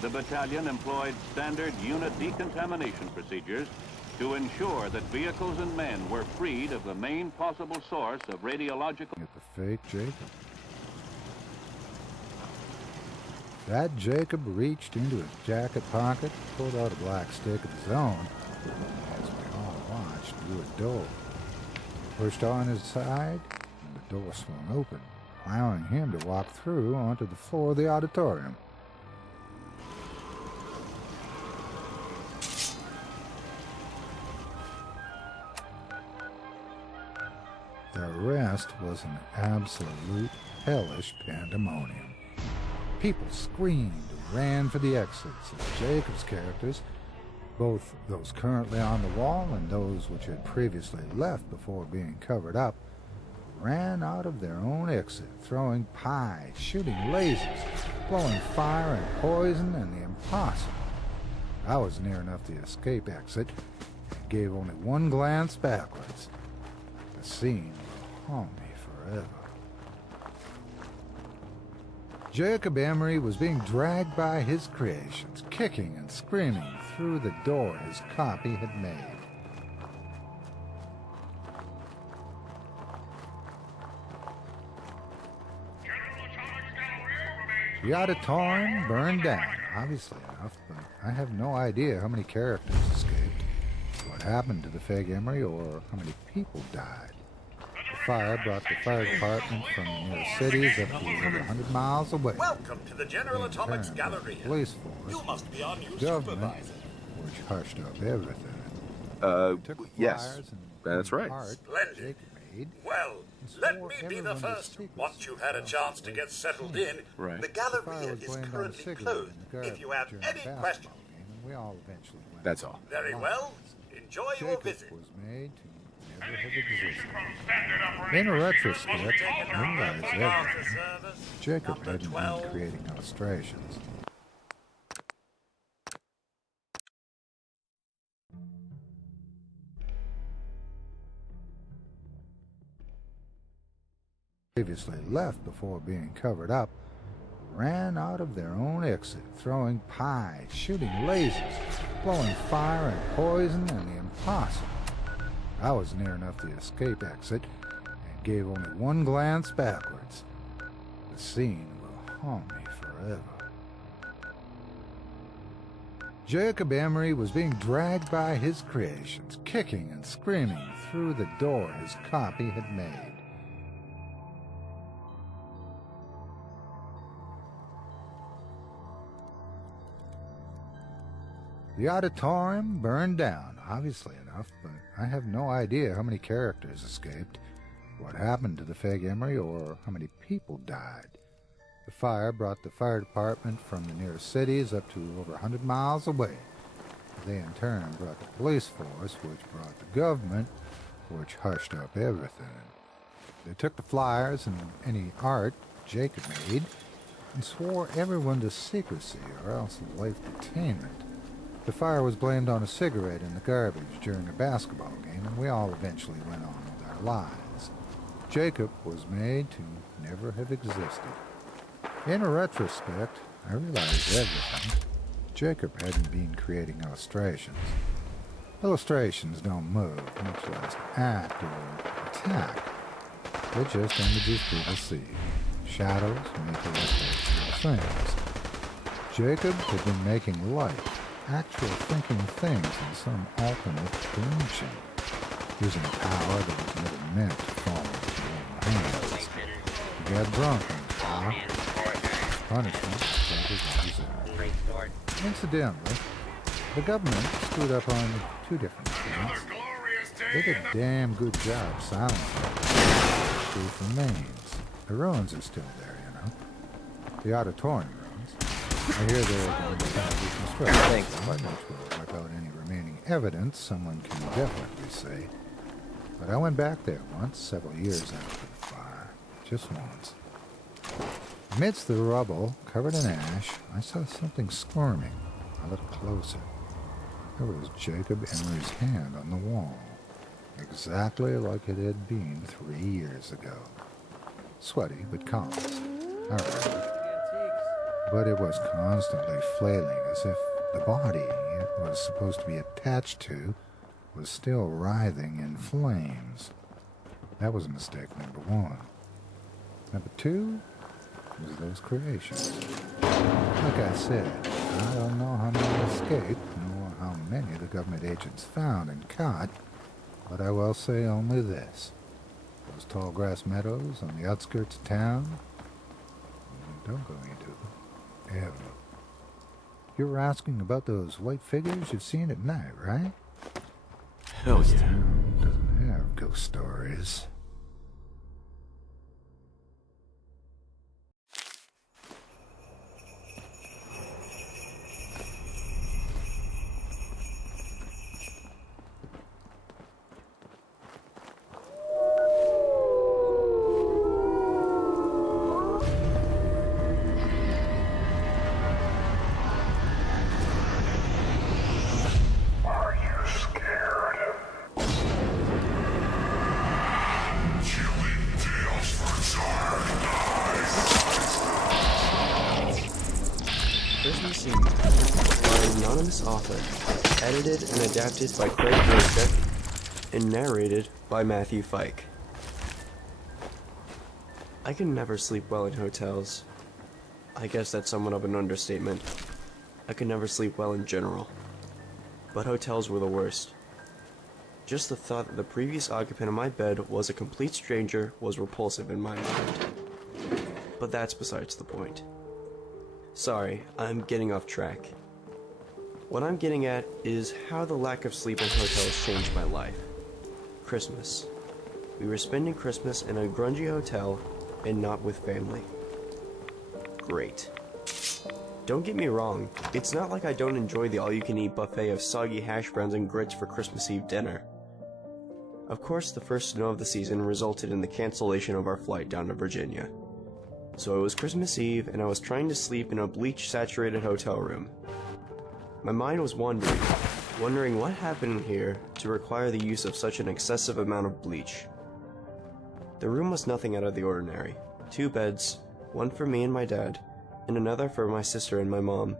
the battalion employed standard unit decontamination procedures to ensure that vehicles and men were freed of the main possible source of radiological... Get the fake Jacob. That Jacob reached into his jacket pocket, pulled out a black stick of his own, as we all watched through a door. Pushed on his side, and the door swung open, allowing him to walk through onto the floor of the auditorium. The rest was an absolute hellish pandemonium. People screamed and ran for the exits as Jacob's characters, both those currently on the wall and those which had previously left before being covered up, ran out of their own exit, throwing pie, shooting lasers, blowing fire and poison and the impossible. I was near enough to the escape exit and gave only one glance backwards. The scene would haunt me forever. Jacob Emery was being dragged by his creations, kicking and screaming through the door his copy had made. The auditorium burned down, obviously enough, but I have no idea how many characters escaped, what happened to the fake Emery, or how many people died. The fire brought the fire department from the nearest cities up to over 100 miles away. Welcome to the General Atomics Gallery. Police force, You must be our new government, supervisor. which hushed up everything. Yes. That's right. Splendid. Well, let me be the first. Once you've had a chance to get settled in, Right. the Galleria is currently closed. If you have any questions, That's all. very well. Enjoy your visit. Was made to never have existed. In retrospect, I realize everything. Jacob hadn't been creating illustrations. Previously left before being covered up, ran out of their own exit, throwing pies, shooting lasers, blowing fire and poison and the impossible. I was near enough the escape exit and gave only one glance backwards. The scene will haunt me forever. Jacob Emery was being dragged by his creations, kicking and screaming through the door his copy had made. The auditorium burned down, obviously enough, but I have no idea how many characters escaped, what happened to the fake Emery, or how many people died. The fire brought the fire department from the nearest cities up to over 100 miles away. They in turn brought the police force, which brought the government, which hushed up everything. They took the flyers and any art Jacob made and swore everyone to secrecy or else life detainment. The fire was blamed on a cigarette in the garbage during a basketball game, and we all eventually went on with our lives. Jacob was made to never have existed. In retrospect, I realized everything. Jacob hadn't been creating illustrations. Illustrations don't move, much less act or attack. They're just images people see. Shadows make illustrations of things. Jacob had been making life, actual thinking things in some alternate dimension, using power that was never meant to fall into his own hands. He got drunk on power. Punishment was deserved. Incidentally, the government screwed up on two different things. They did a damn good job silencing the truth remains. The ruins are still there, you know. The auditorium ruins. I hear they're going to be reconstructed, which will wipe out any remaining evidence, someone can definitely say. But I went back there once, several years after the fire. Just once. Amidst the rubble, covered in ash, I saw something squirming. I looked closer. There was Jacob Emery's hand on the wall, exactly like it had been 3 years ago. Sweaty, but calm. I remembered. But it was constantly flailing as if the body it was supposed to be attached to was still writhing in flames. That was mistake number one. Number two was those creations. Like I said, I don't know how many escaped, nor how many the government agents found and caught, but I will say only this. Those tall grass meadows on the outskirts of town, don't go into them, ever. You were asking about those white figures you've seen at night, right? Hell This yeah. town doesn't have ghost stories. Edited and adapted by Craig Wojcik, and narrated by Matthew Fike. I can never sleep well in hotels. I guess that's somewhat of an understatement. I could never sleep well in general. But hotels were the worst. Just the thought that the previous occupant of my bed was a complete stranger was repulsive in my mind. But that's besides the point. Sorry, I'm getting off track. What I'm getting at is how the lack of sleep in hotels changed my life. Christmas. We were spending Christmas in a grungy hotel and not with family. Great. Don't get me wrong, it's not like I don't enjoy the all-you-can-eat buffet of soggy hash browns and grits for Christmas Eve dinner. Of course, the first snow of the season resulted in the cancellation of our flight down to Virginia. So it was Christmas Eve, and I was trying to sleep in a bleach-saturated hotel room. My mind was wondering what happened here to require the use of such an excessive amount of bleach. The room was nothing out of the ordinary. 2 beds, one for me and my dad, and another for my sister and my mom.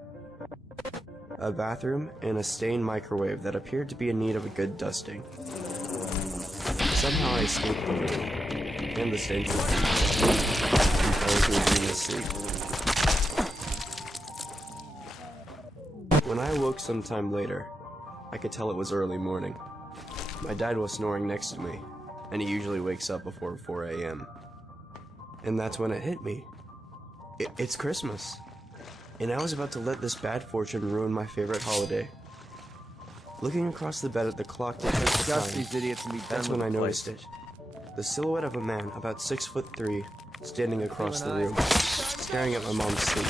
A bathroom and a stained microwave that appeared to be in need of a good dusting. Somehow I escaped the room, and the stench of and fell into a dreamless sleep. When I awoke sometime later, I could tell it was early morning. My dad was snoring next to me, and he usually wakes up before 4 a.m. And that's when it hit me. It's Christmas, and I was about to let this bad fortune ruin my favorite holiday. Looking across the bed at the clock that has the time, these idiots and be done that's with when I the noticed it. The silhouette of a man about 6'3", standing across the room, staring at my mom's sleep.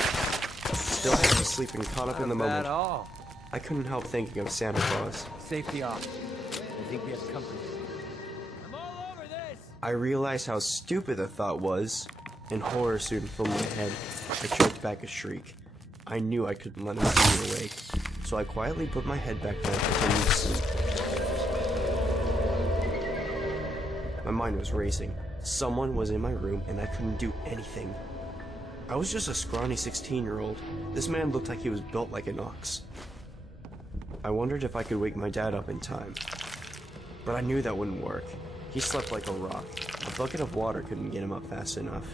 Still half asleep and caught up in the moment, I couldn't help thinking of Santa Claus. Safety off. I think we have company. I'm all over this! I realized how stupid the thought was, and horror soon filled my head. I choked back a shriek. I knew I couldn't let him see me awake, so I quietly put my head back down and continued to sleep. My mind was racing. Someone was in my room, and I couldn't do anything. I was just a scrawny 16-year-old. This man looked like he was built like an ox. I wondered if I could wake my dad up in time. But I knew that wouldn't work. He slept like a rock. A bucket of water couldn't get him up fast enough.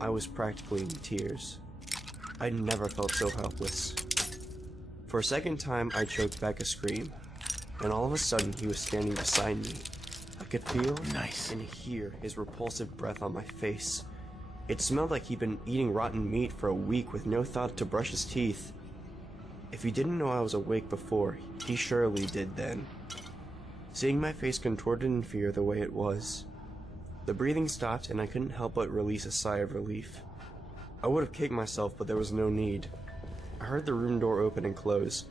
I was practically in tears. I never felt so helpless. For a second time, I choked back a scream, and all of a sudden, he was standing beside me. I could feel and hear his repulsive breath on my face. It smelled like he'd been eating rotten meat for a week with no thought to brush his teeth. If he didn't know I was awake before, he surely did then. Seeing my face contorted in fear the way it was, the breathing stopped and I couldn't help but release a sigh of relief. I would have kicked myself, but there was no need. I heard the room door open and close.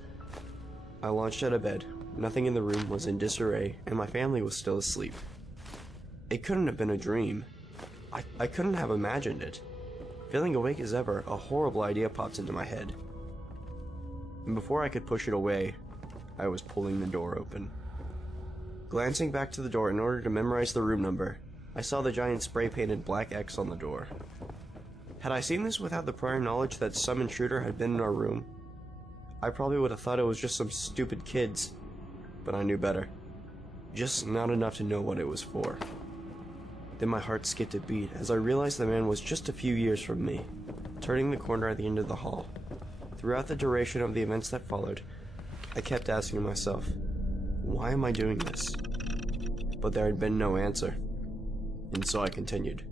I launched out of bed. Nothing in the room was in disarray, and my family was still asleep. It couldn't have been a dream. I couldn't have imagined it. Feeling awake as ever, a horrible idea popped into my head. And before I could push it away, I was pulling the door open. Glancing back to the door in order to memorize the room number, I saw the giant spray-painted black X on the door. Had I seen this without the prior knowledge that some intruder had been in our room, I probably would have thought it was just some stupid kids, but I knew better. Just not enough to know what it was for. Then my heart skipped a beat as I realized the man was just a few years from me, turning the corner at the end of the hall. Throughout the duration of the events that followed, I kept asking myself, why am I doing this? But there had been no answer, and so I continued.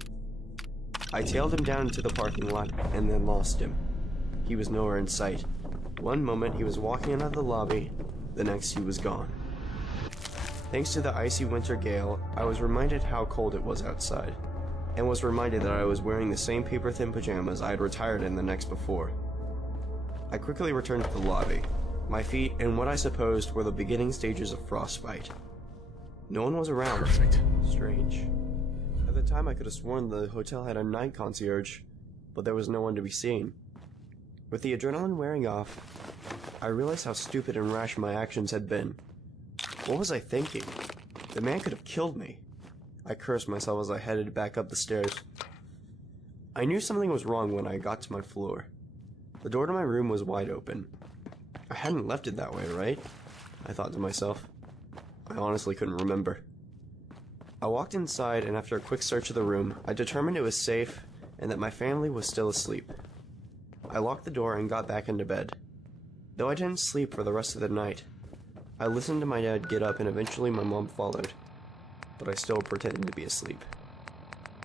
I tailed him down into the parking lot and then lost him. He was nowhere in sight. One moment he was walking out of the lobby, the next he was gone. Thanks to the icy winter gale, I was reminded how cold it was outside, and was reminded that I was wearing the same paper-thin pajamas I had retired in the next before. I quickly returned to the lobby, my feet in what I supposed were the beginning stages of frostbite. No one was around. Perfect. Strange. At the time I could have sworn the hotel had a night concierge, but there was no one to be seen. With the adrenaline wearing off, I realized how stupid and rash my actions had been. What was I thinking? The man could have killed me. I cursed myself as I headed back up the stairs. I knew something was wrong when I got to my floor. The door to my room was wide open. I hadn't left it that way, right? I thought to myself. I honestly couldn't remember. I walked inside, and after a quick search of the room, I determined it was safe and that my family was still asleep. I locked the door and got back into bed. Though I didn't sleep for the rest of the night, I listened to my dad get up and eventually my mom followed, but I still pretended to be asleep.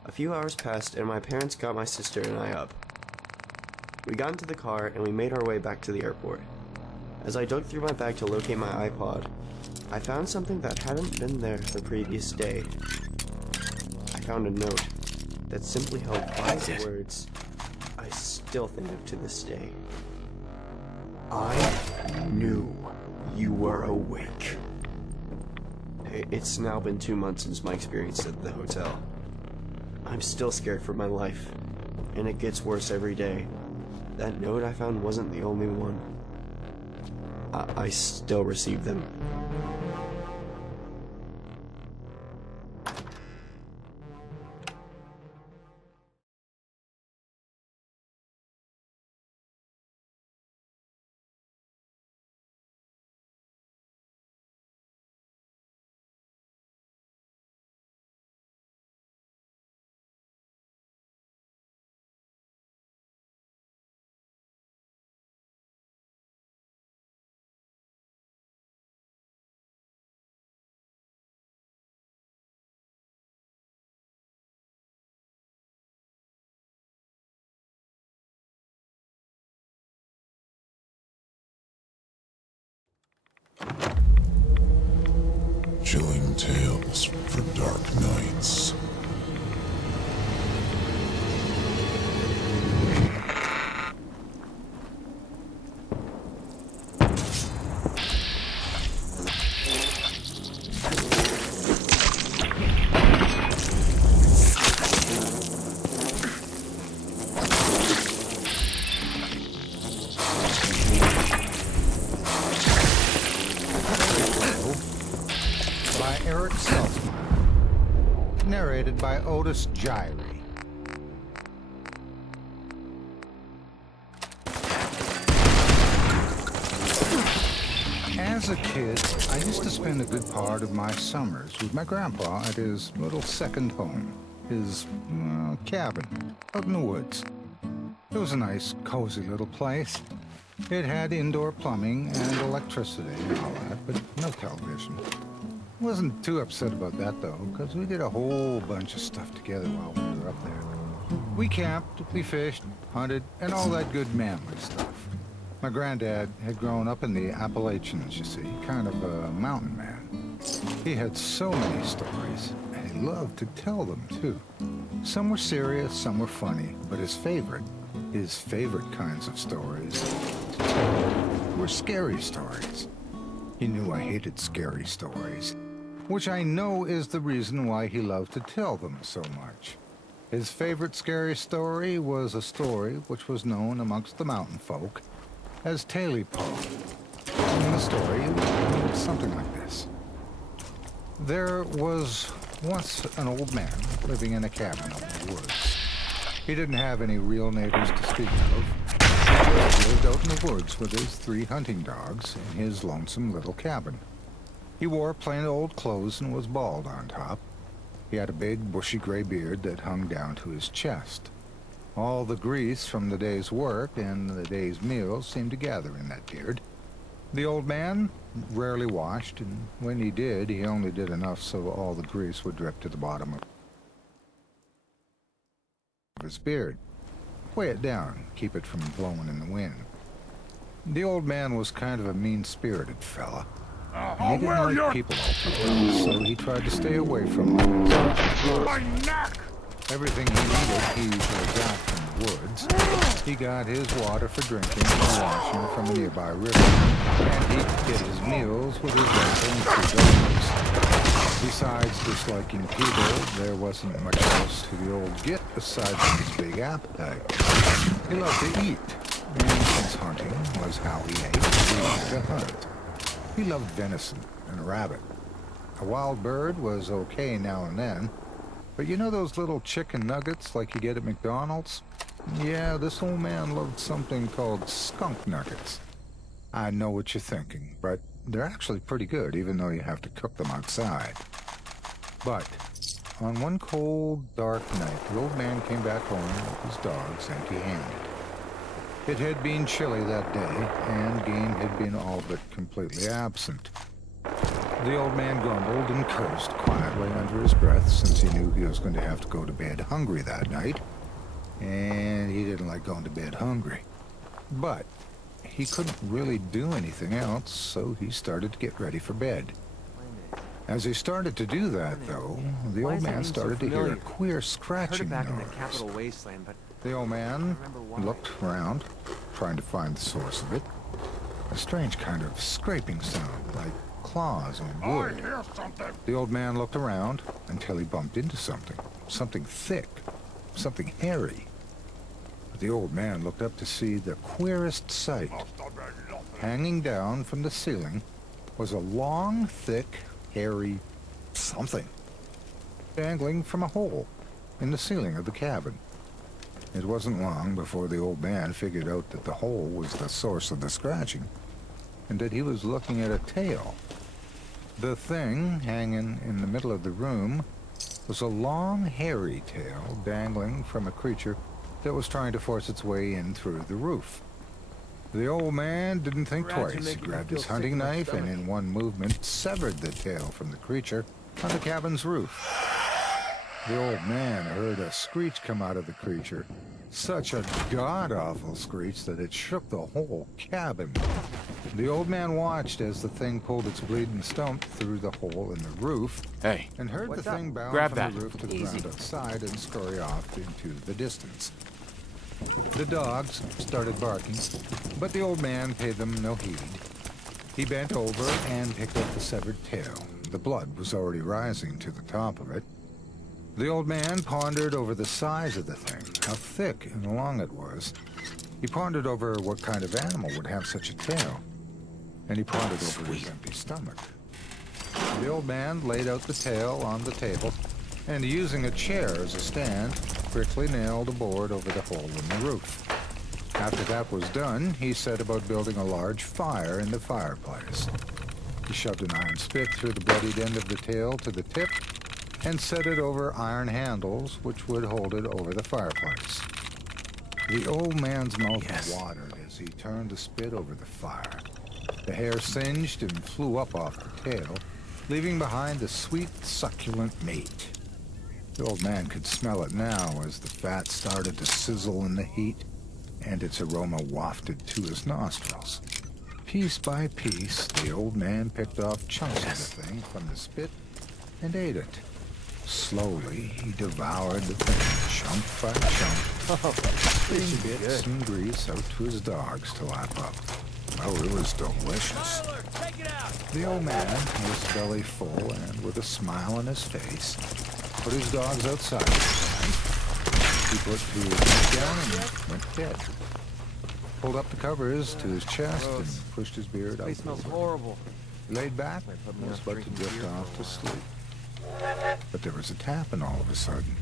A few hours passed and my parents got my sister and I up. We got into the car and we made our way back to the airport. As I dug through my bag to locate my iPod, I found something that hadn't been there the previous day. I found a note that simply held 5 words I still think of to this day. I knew you were awake. It's now been 2 months since my experience at the hotel. I'm still scared for my life, and it gets worse every day. That note I found wasn't the only one. I still receive them. Chilling tales for dark nights. Narrated by Otis Gyrie. As a kid, I used to spend a good part of my summers with my grandpa at his little second home, his cabin out in the woods. It was a nice, cozy little place. It had indoor plumbing and electricity and all that, but no television. Wasn't too upset about that, though, because we did a whole bunch of stuff together while we were up there. We camped, we fished, hunted, and all that good manly stuff. My granddad had grown up in the Appalachians, you see, kind of a mountain man. He had so many stories, and he loved to tell them, too. Some were serious, some were funny, but his favorite kinds of stories to tell were scary stories. He knew I hated scary stories, which I know is the reason why he loved to tell them so much. His favorite scary story was a story which was known amongst the mountain folk as Tailypo. And the story went something like this. There was once an old man living in a cabin out in the woods. He didn't have any real neighbors to speak of. He just lived out in the woods with his 3 hunting dogs in his lonesome little cabin. He wore plain old clothes and was bald on top. He had a big, bushy gray beard that hung down to his chest. All the grease from the day's work and the day's meals seemed to gather in that beard. The old man rarely washed, and when he did, he only did enough so all the grease would drip to the bottom of his beard. Weigh it down, keep it from blowing in the wind. The old man was kind of a mean-spirited fella. He didn't like people all too well, so he tried to stay away from them. My neck! Everything he needed, he usually got from the woods. He got his water for drinking and washing from a nearby river, and he'd get his meals with his rifle and 2 dogs. Besides disliking people, there wasn't much else to the old git besides his big appetite. He loved to eat, and since hunting was how he ate, he liked to hunt. He loved venison and a rabbit. A wild bird was okay now and then, but you know those little chicken nuggets like you get at McDonald's? Yeah, this old man loved something called skunk nuggets. I know what you're thinking, but they're actually pretty good, even though you have to cook them outside. But on one cold, dark night, the old man came back home with his dogs empty-handed. It had been chilly that day, and game had been all but completely absent. The old man grumbled and cursed quietly under his breath, since he knew he was going to have to go to bed hungry that night, and he didn't like going to bed hungry. But he couldn't really do anything else, so he started to get ready for bed. As he started to do that, though, the old man started to hear a queer scratching noise. The old man looked around, trying to find the source of it. A strange kind of scraping sound, like claws on wood. The old man looked around until he bumped into something. Something thick, something hairy. The old man looked up to see the queerest sight. Hanging down from the ceiling was a long, thick, hairy something dangling from a hole in the ceiling of the cabin. It wasn't long before the old man figured out that the hole was the source of the scratching, and that he was looking at a tail. The thing hanging in the middle of the room was a long, hairy tail dangling from a creature that was trying to force its way in through the roof. The old man didn't think twice. He grabbed his hunting knife and in one movement severed the tail from the creature on the cabin's roof. The old man heard a screech come out of the creature. Such a god-awful screech that it shook the whole cabin. The old man watched as the thing pulled its bleeding stump through the hole in the roof. Hey, and heard the thing bound from the roof to the ground outside and scurry off into the distance. The dogs started barking, but the old man paid them no heed. He bent over and picked up the severed tail. The blood was already rising to the top of it. The old man pondered over the size of the thing, how thick and long it was. He pondered over what kind of animal would have such a tail. And he pondered over his empty stomach. The old man laid out the tail on the table, and using a chair as a stand, quickly nailed a board over the hole in the roof. After that was done, he set about building a large fire in the fireplace. He shoved an iron spit through the bloodied end of the tail to the tip, and set it over iron handles, which would hold it over the fireplace. The old man's mouth watered as he turned the spit over the fire. The hair singed and flew up off the tail, leaving behind the sweet, succulent meat. The old man could smell it now as the fat started to sizzle in the heat, and its aroma wafted to his nostrils. Piece by piece, the old man picked off chunks of the thing from the spit and ate it. Slowly, he devoured the thing, chunk by chunk, putting bits and grease out to his dogs to lap up. Oh, it was delicious. The old man, his belly full and with a smile on his face, put his dogs outside. He put two of down and went to bed. Pulled up the covers to his chest and pushed his beard out. It smells horrible. He laid back and was about to drift off to sleep. But there was a tapping all of a sudden.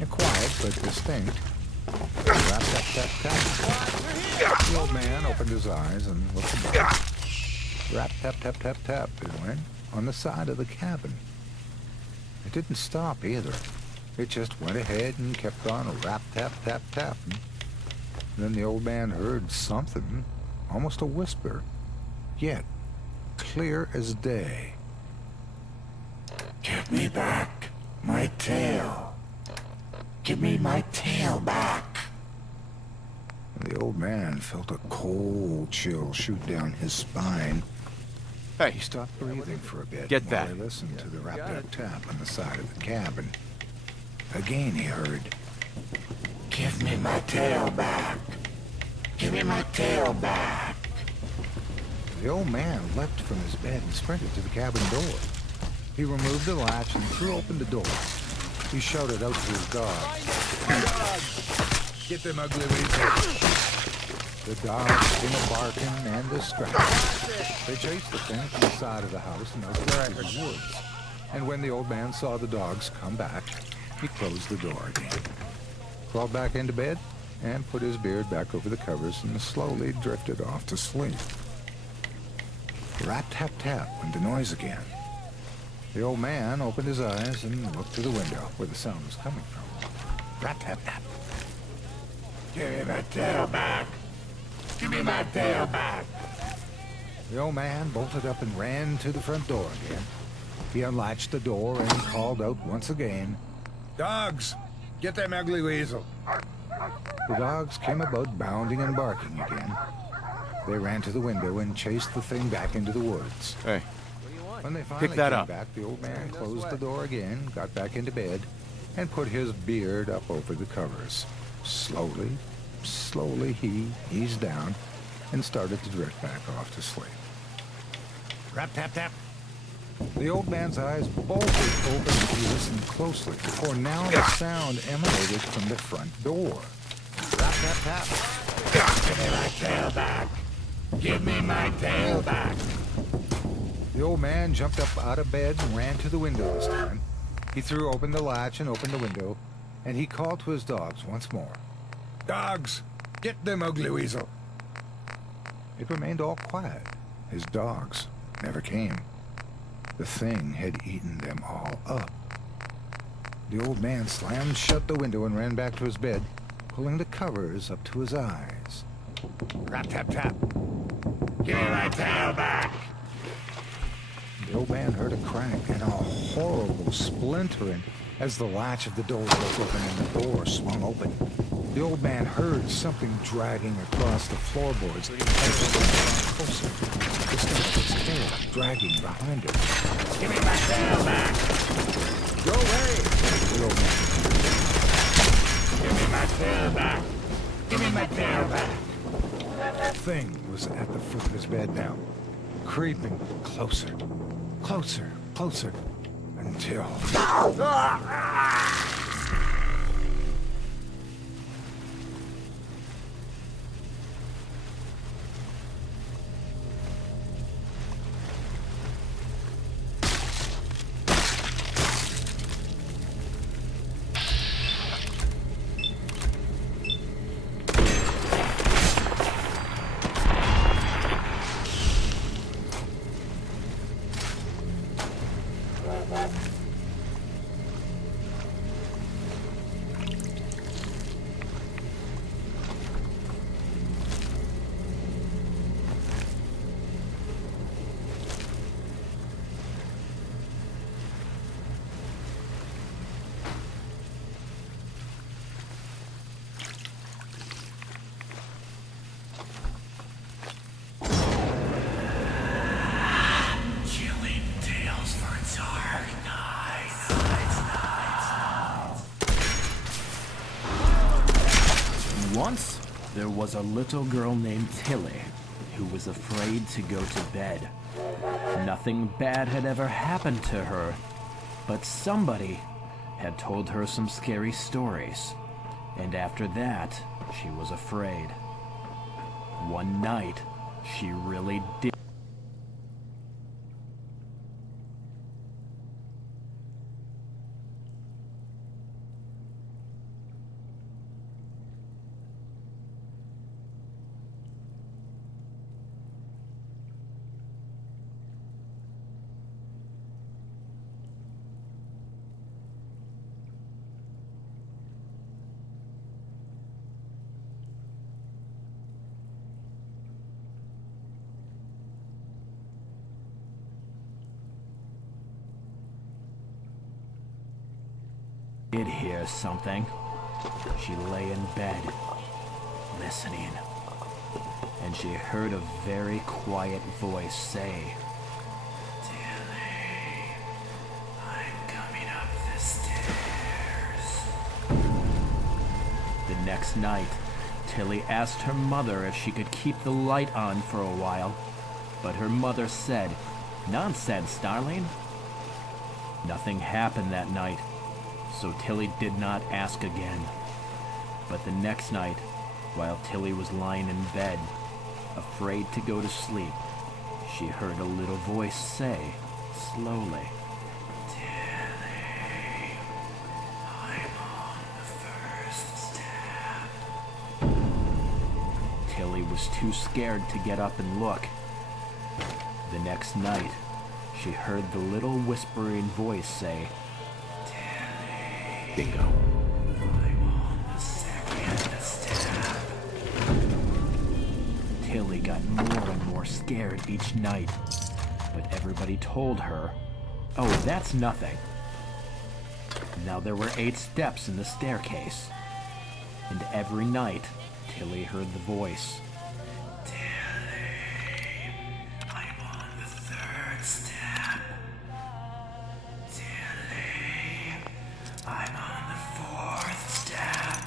A quiet but distinct. Rap, tap, tap, tap. The old man opened his eyes and looked about. Rap, tap, tap, tap, tap, it went on the side of the cabin. It didn't stop either. It just went ahead and kept on rap, tap, tap, tapping. Then the old man heard something, almost a whisper, yet clear as day. Give me back my tail. Give me my tail back. The old man felt a cold chill shoot down his spine. Hey, he stopped breathing for a bit. Get that. While he listened to the rap-tap-tap on the side of the cabin. Again he heard, Give me my tail back. Give me my tail back. The old man leapt from his bed and sprinted to the cabin door. He removed the latch and threw open the door. He shouted out to his dogs. Get them ugly weeds. The dogs came a-barking and a scratching. They chased the thing from the side of the house and out to the woods. And when the old man saw the dogs come back, he closed the door again. Crawled back into bed and put his beard back over the covers and slowly drifted off to sleep. Rap-tap-tap went the noise again. The old man opened his eyes and looked to the window where the sound was coming from. Rap-tap-tap. Give me my tail back. Give me my tail back. The old man bolted up and ran to the front door again. He unlatched the door and called out once again, Dogs, get them ugly weasel. The dogs came about bounding and barking again. They ran to the window and chased the thing back into the woods. Hey, when they finally pick that came up. back, the old man closed the door again, got back into bed, and put his beard up over the covers. Slowly, he eased down and started to drift back off to sleep. Rap-tap-tap. The old man's eyes bulged open as he listened closely, for now the sound emanated from the front door. Rap-tap-tap. Give me my tail back. Give me my tail back. The old man jumped up out of bed and ran to the window this time. He threw open the latch and opened the window, and he called to his dogs once more. Dogs, get them ugly weasel. It remained all quiet. His dogs never came. The thing had eaten them all up. The old man slammed shut the window and ran back to his bed, pulling the covers up to his eyes. Rap-tap-tap. Give me my tail back. The old man heard a crack and a horrible splintering as the latch of the door broke open and the door swung open. The old man heard something dragging across the floorboards as it got closer. The start of its tail dragging behind him. Give me my tail back. Go away! The old man. Give me my tail back. Give me my tail back. The thing was at the foot of his bed now, creeping closer, closer, closer, until... Once, there was a little girl named Tilly who was afraid to go to bed. Nothing bad had ever happened to her, but somebody had told her some scary stories, and after that, she was afraid. One night, she really did. Did hear something. She lay in bed, listening, and she heard a very quiet voice say, "Tilly, I'm coming up the stairs." The next night, Tilly asked her mother if she could keep the light on for a while, but her mother said, "Nonsense, darling." Nothing happened that night, so Tilly did not ask again. But the next night, while Tilly was lying in bed, afraid to go to sleep, she heard a little voice say, slowly, "Tilly, I'm on the first step." Tilly was too scared to get up and look. The next night, she heard the little whispering voice say, Bingo. I'm on the second step. Tilly got more and more scared each night, but everybody told her, oh, that's nothing. Now there were 8 steps in the staircase, and every night, Tilly heard the voice. Tilly, I'm on the 3rd step. Tilly, I'm on the 4th step.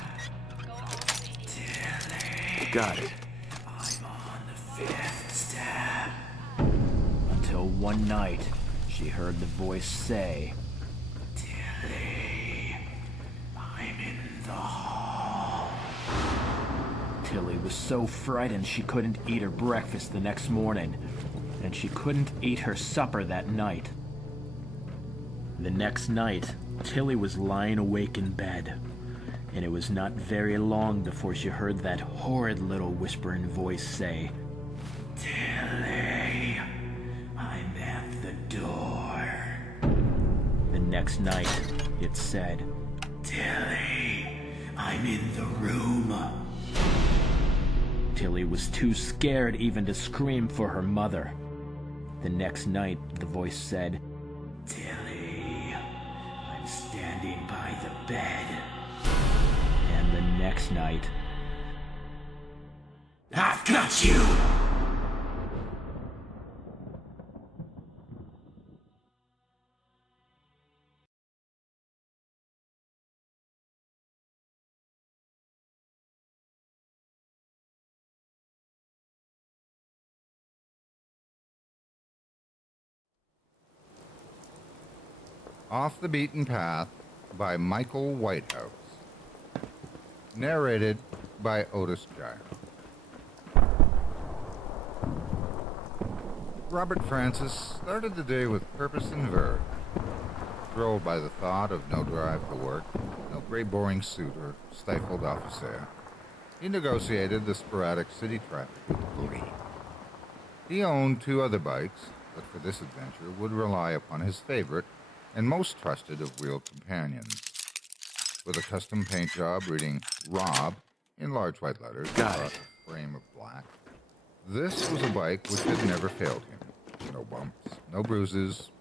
Tilly, Got it. I'm on the 5th step. Until one night, she heard the voice say, Tilly, I'm in the hall. Tilly was so frightened she couldn't eat her breakfast the next morning, and she couldn't eat her supper that night. The next night, Tilly was lying awake in bed, and it was not very long before she heard that horrid little whispering voice say, Tilly, I'm at the door. The next night, it said, Tilly, I'm in the room. Tilly was too scared even to scream for her mother. The next night, the voice said, Tilly, I'm standing by the bed. And the next night, I've got you! Off the Beaten Path by Michael Whitehouse. Narrated by Otis Gyro. Robert Francis started the day with purpose and verve. Thrilled by the thought of no drive to work, no gray boring suit or stifled officer, he negotiated the sporadic city traffic with glee. He owned 2 other bikes, but for this adventure would rely upon his favorite and most trusted of wheeled companions. With a custom paint job reading Rob in large white letters across a frame of black, this was a bike which had never failed him. No bumps, no bruises.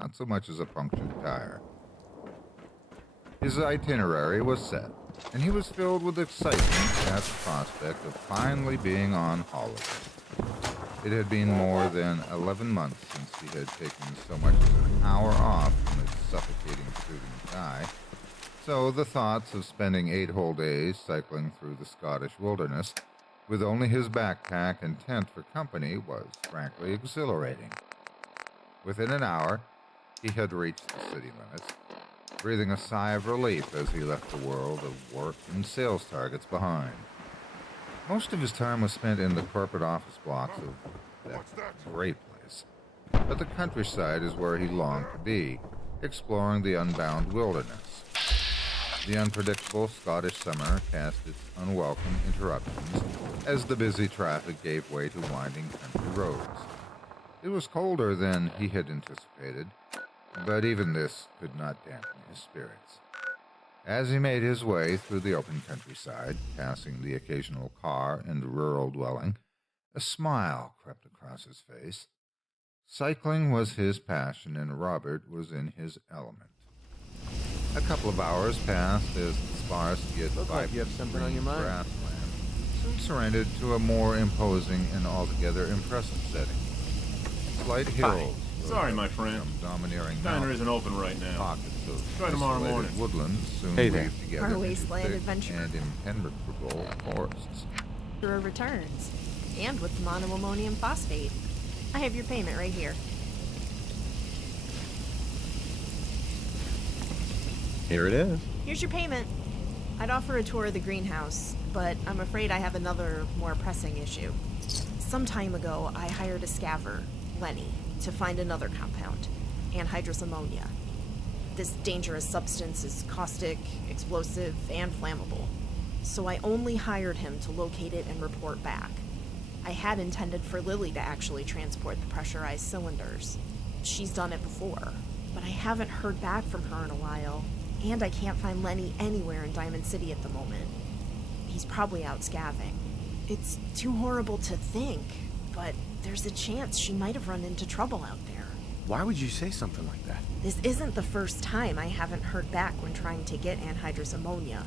Not so much as a punctured tire. His itinerary was set, and he was filled with excitement at the prospect of finally being on holiday. It had been more than 11 months since he had taken so much as an hour off from his suffocating student tie, so the thoughts of spending 8 whole days cycling through the Scottish wilderness with only his backpack and tent for company was frankly exhilarating. Within an hour, he had reached the city limits, breathing a sigh of relief as he left the world of work and sales targets behind. Most of his time was spent in the corporate office blocks of that great place, but the countryside is where he longed to be, exploring the unbound wilderness. The unpredictable Scottish summer cast its unwelcome interruptions as the busy traffic gave way to winding country roads. It was colder than he had anticipated, but even this could not dampen his spirits. As he made his way through the open countryside, passing the occasional car and rural dwelling, a smile crept across his face. Cycling was his passion, and Robert was in his element. A couple of hours passed as the sparse yet like you have something on your mind. grassland soon surrendered to a more imposing and altogether impressive setting. Slight hills. Sorry, my friend. Domineering Diner isn't open right now. Pockets of Try tomorrow morning. Woodlands soon Hey there. weaved together Our into wasteland thick adventure. and impenetrable forests. Your returns. And with the monoammonium phosphate. I have your payment right here. Here it is. Here's your payment. I'd offer a tour of the greenhouse, but I'm afraid I have another, more pressing issue. Some time ago, I hired a scaver, Lenny, to find another compound, anhydrous ammonia. This dangerous substance is caustic, explosive, and flammable. So I only hired him to locate it and report back. I had intended for Lily to actually transport the pressurized cylinders. She's done it before, but I haven't heard back from her in a while, and I can't find Lenny anywhere in Diamond City at the moment. He's probably out scavenging. It's too horrible to think, but there's a chance she might have run into trouble out there. Why would you say something like that? This isn't the first time I haven't heard back when trying to get anhydrous ammonia.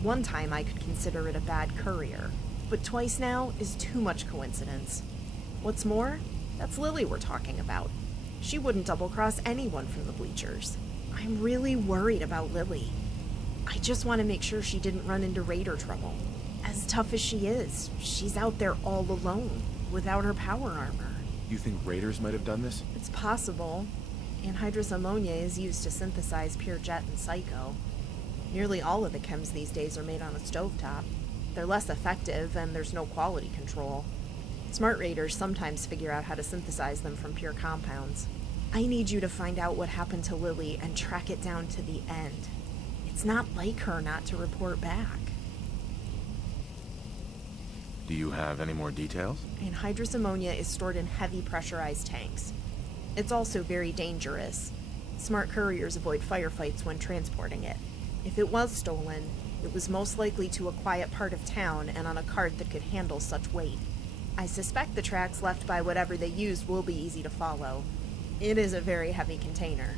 One time I could consider it a bad courier, but twice now is too much coincidence. What's more, that's Lily we're talking about. She wouldn't double-cross anyone from the bleachers. I'm really worried about Lily. I just want to make sure she didn't run into raider trouble. As tough as she is, she's out there all alone, without her power armor. You think raiders might have done this? It's possible. Anhydrous ammonia is used to synthesize pure jet and psycho. Nearly all of the chems these days are made on a stovetop. They're less effective, and there's no quality control. Smart raiders sometimes figure out how to synthesize them from pure compounds. I need you to find out what happened to Lily and track it down to the end. It's not like her not to report back. Do you have any more details? Anhydrous ammonia is stored in heavy pressurized tanks. It's also very dangerous. Smart couriers avoid firefights when transporting it. If it was stolen, it was most likely to a quiet part of town and on a cart that could handle such weight. I suspect the tracks left by whatever they used will be easy to follow. It is a very heavy container.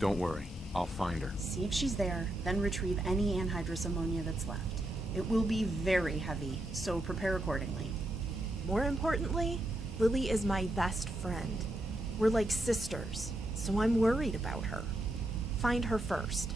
Don't worry, I'll find her. See if she's there, then retrieve any anhydrous ammonia that's left. It will be very heavy, so prepare accordingly. More importantly, Lily is my best friend. We're like sisters, so I'm worried about her. Find her first.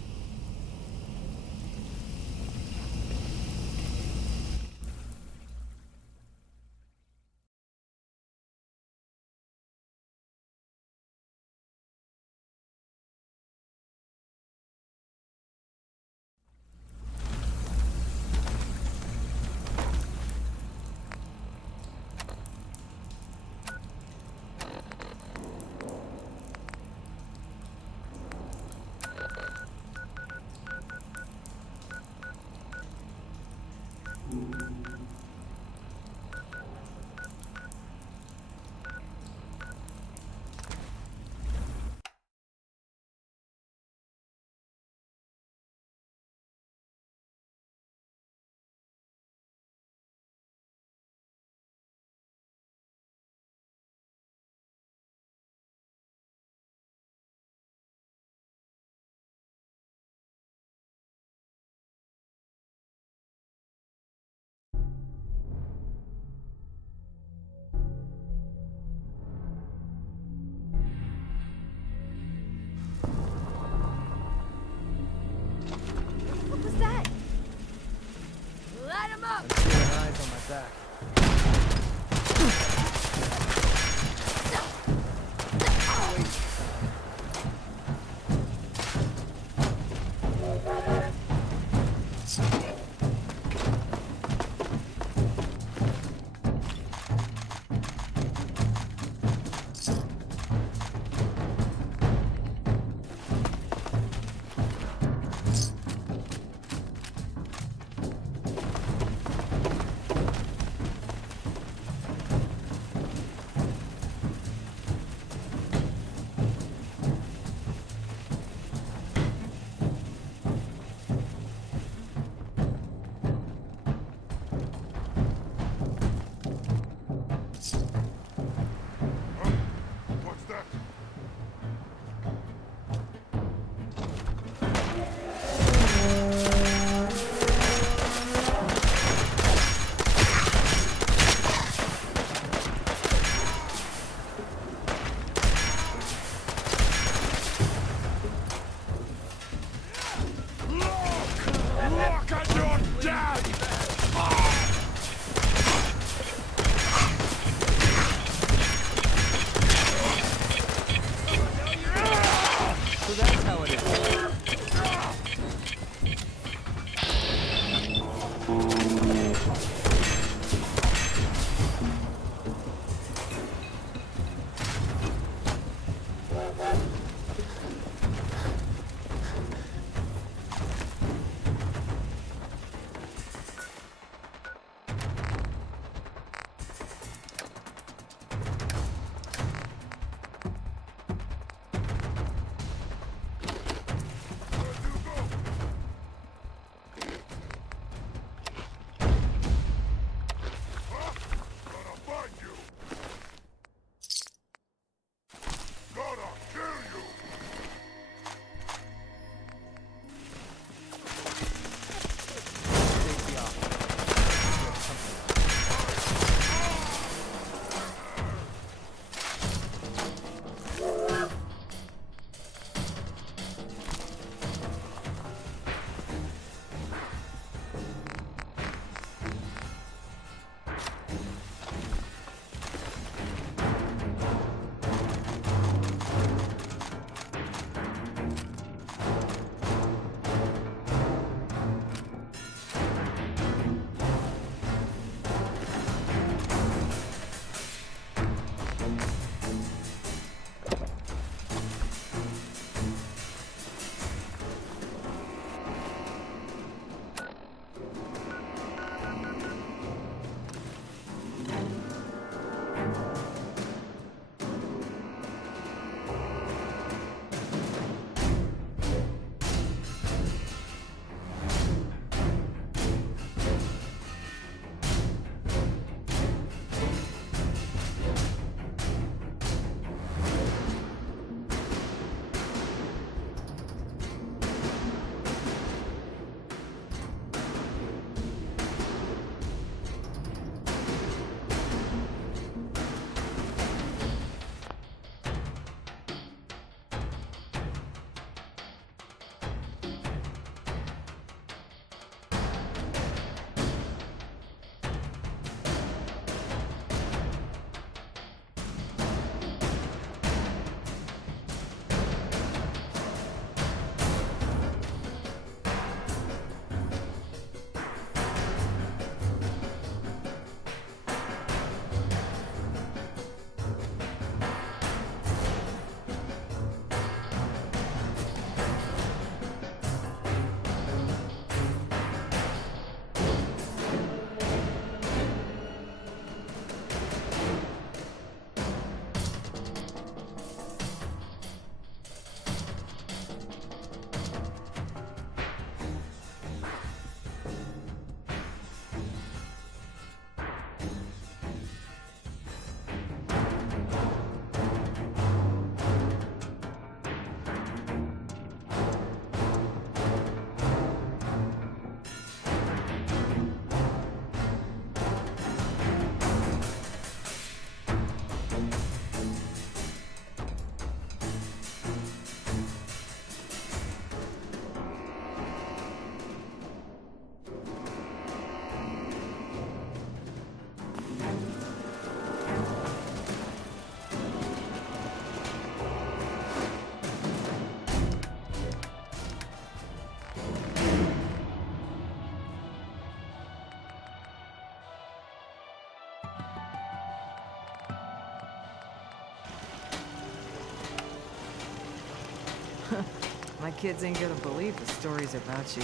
My kids ain't gonna believe the stories about you.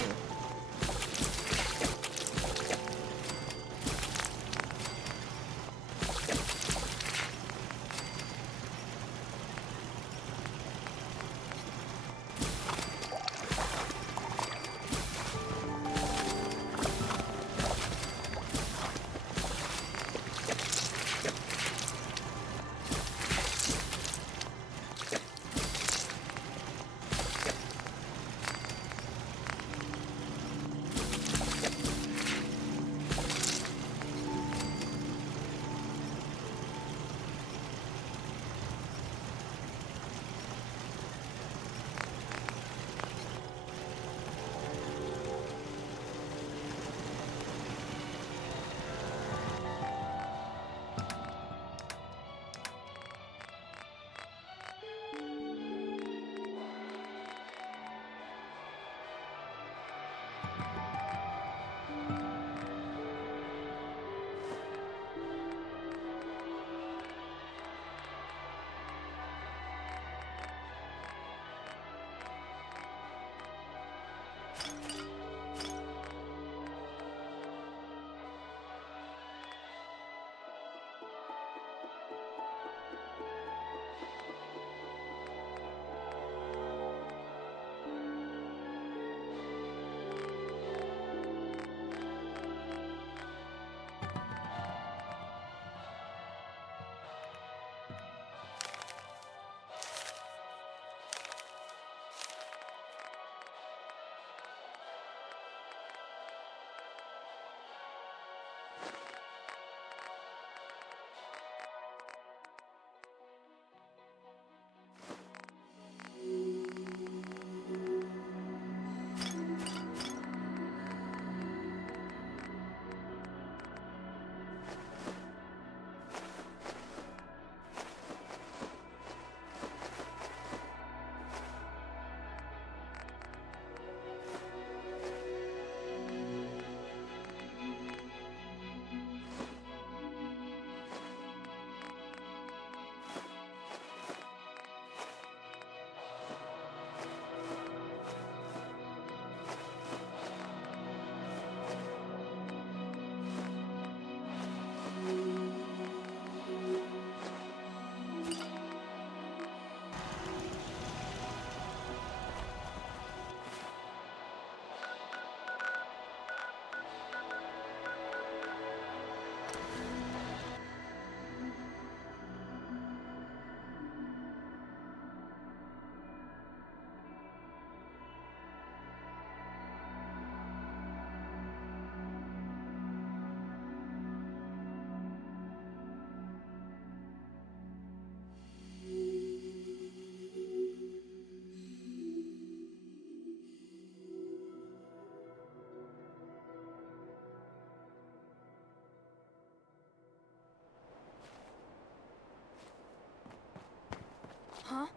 Huh?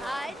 Hide?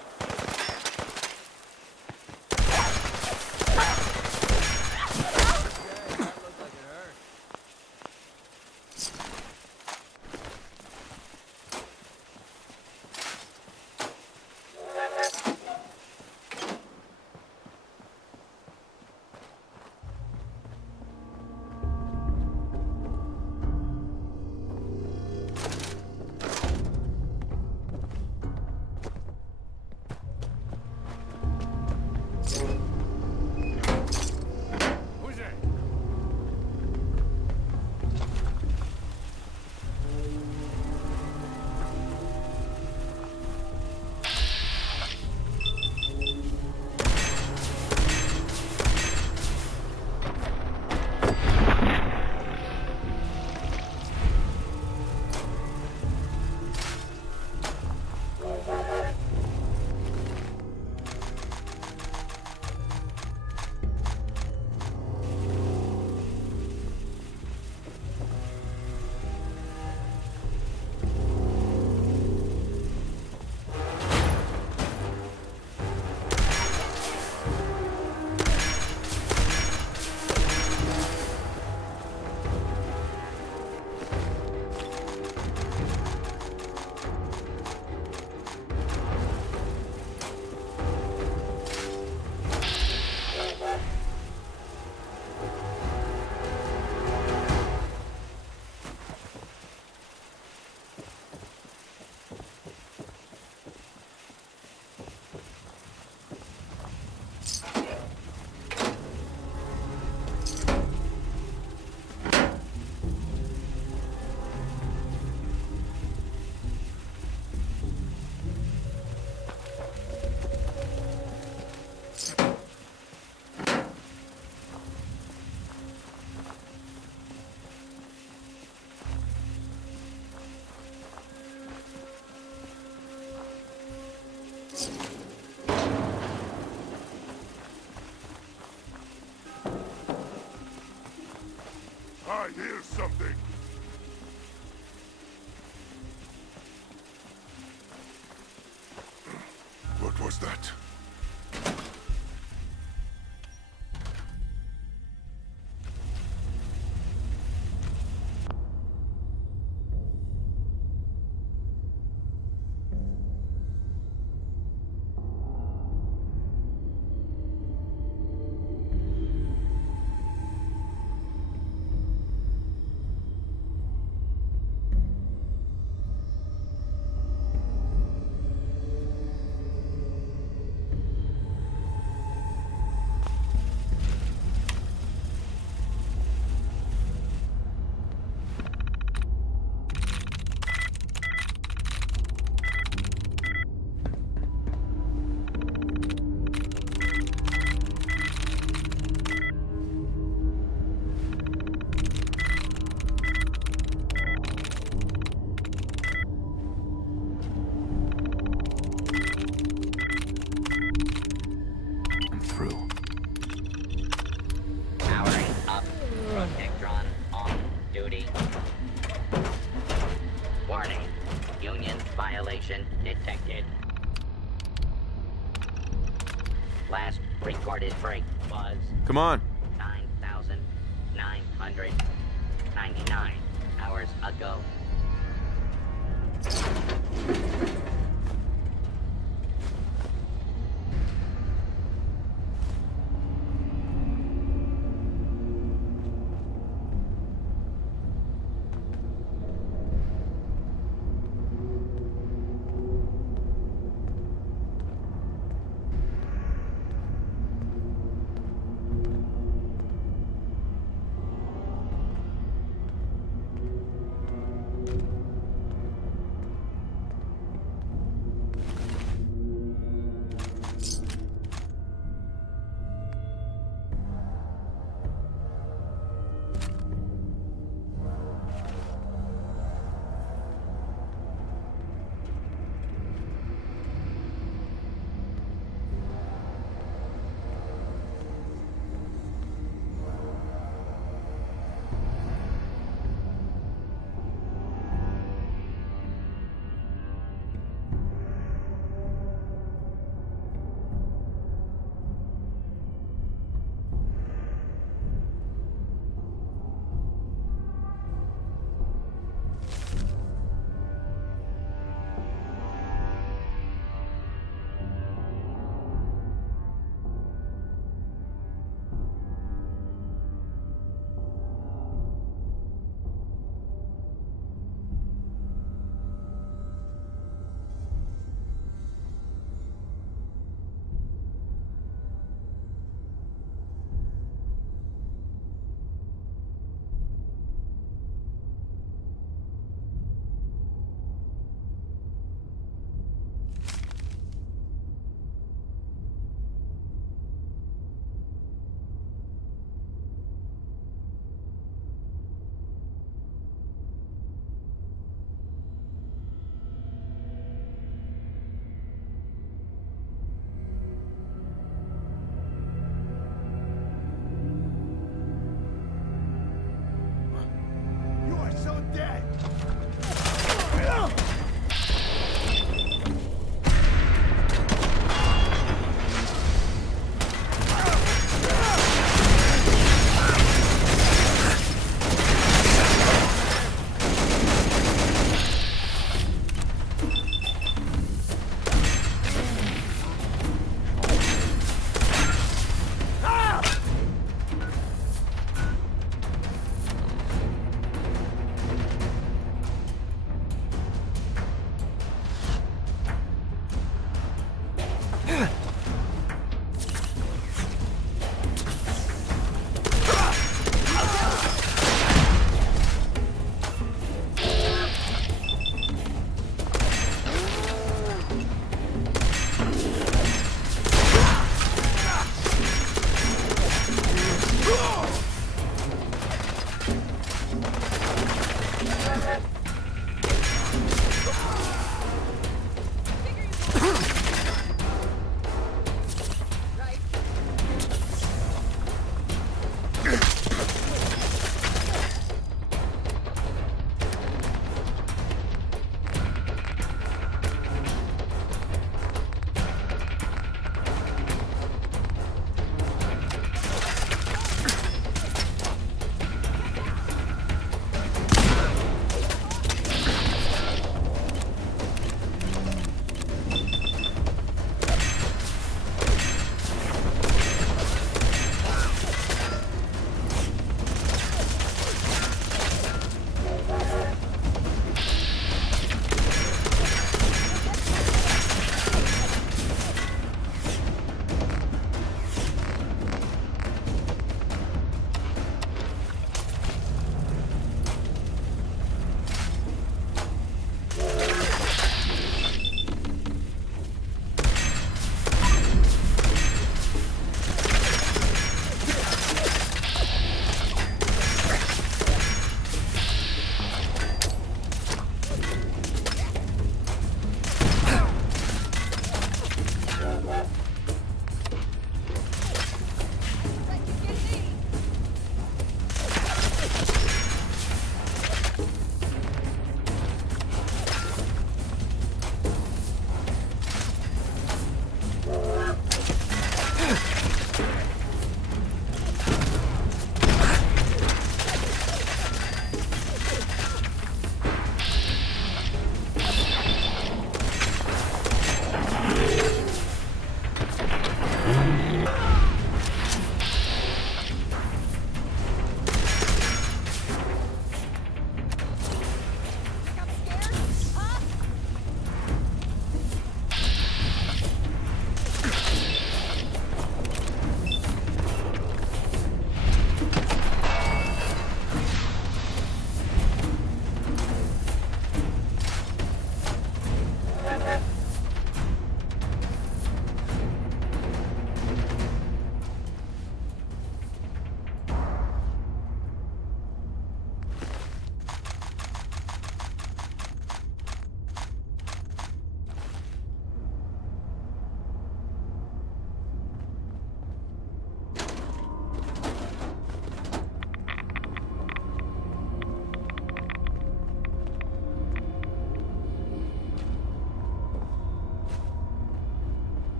hear something. What was that? Powering up. Protectron on duty. Warning. Union violation detected. Last recorded break was Come on. 9,999 hours ago.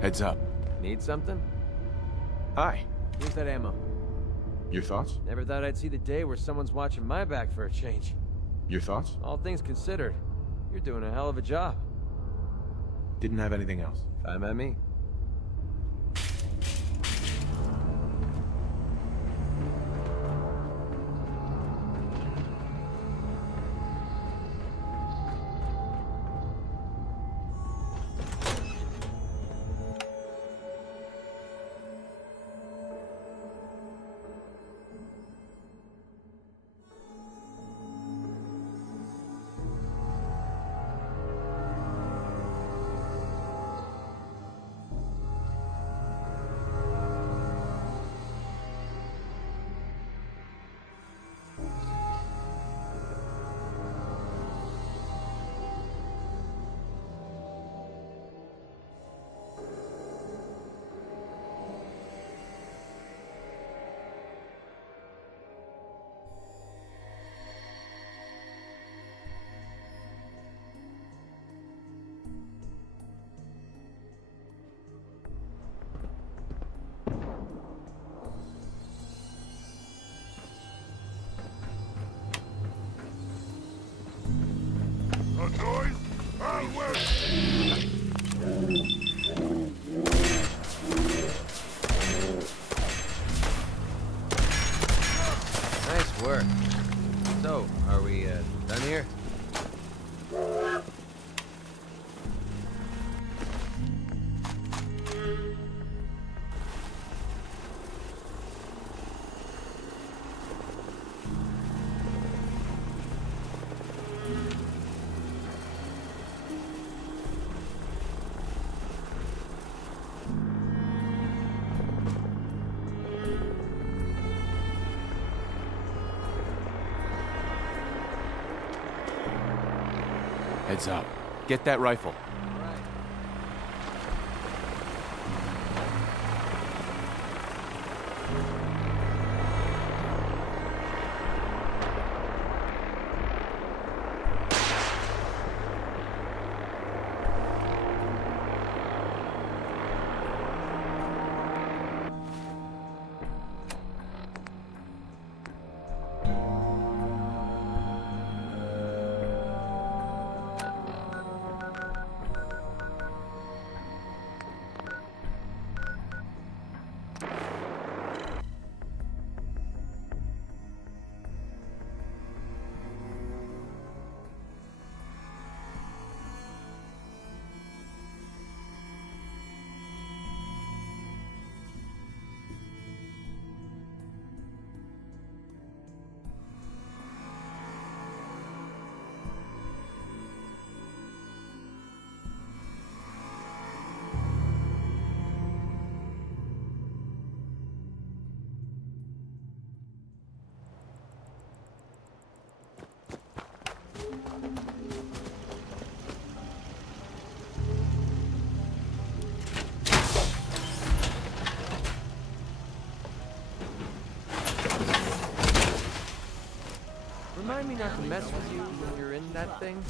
Heads up. Need something? Hi. Here's that ammo. Your thoughts? Never thought I'd see the day where someone's watching my back for a change. Your thoughts? All things considered, you're doing a hell of a job. Didn't have anything else. Fine by me. Nice work. So, are we done here? Heads up. Get that rifle. Remind me not to mess with you when you're in that thing.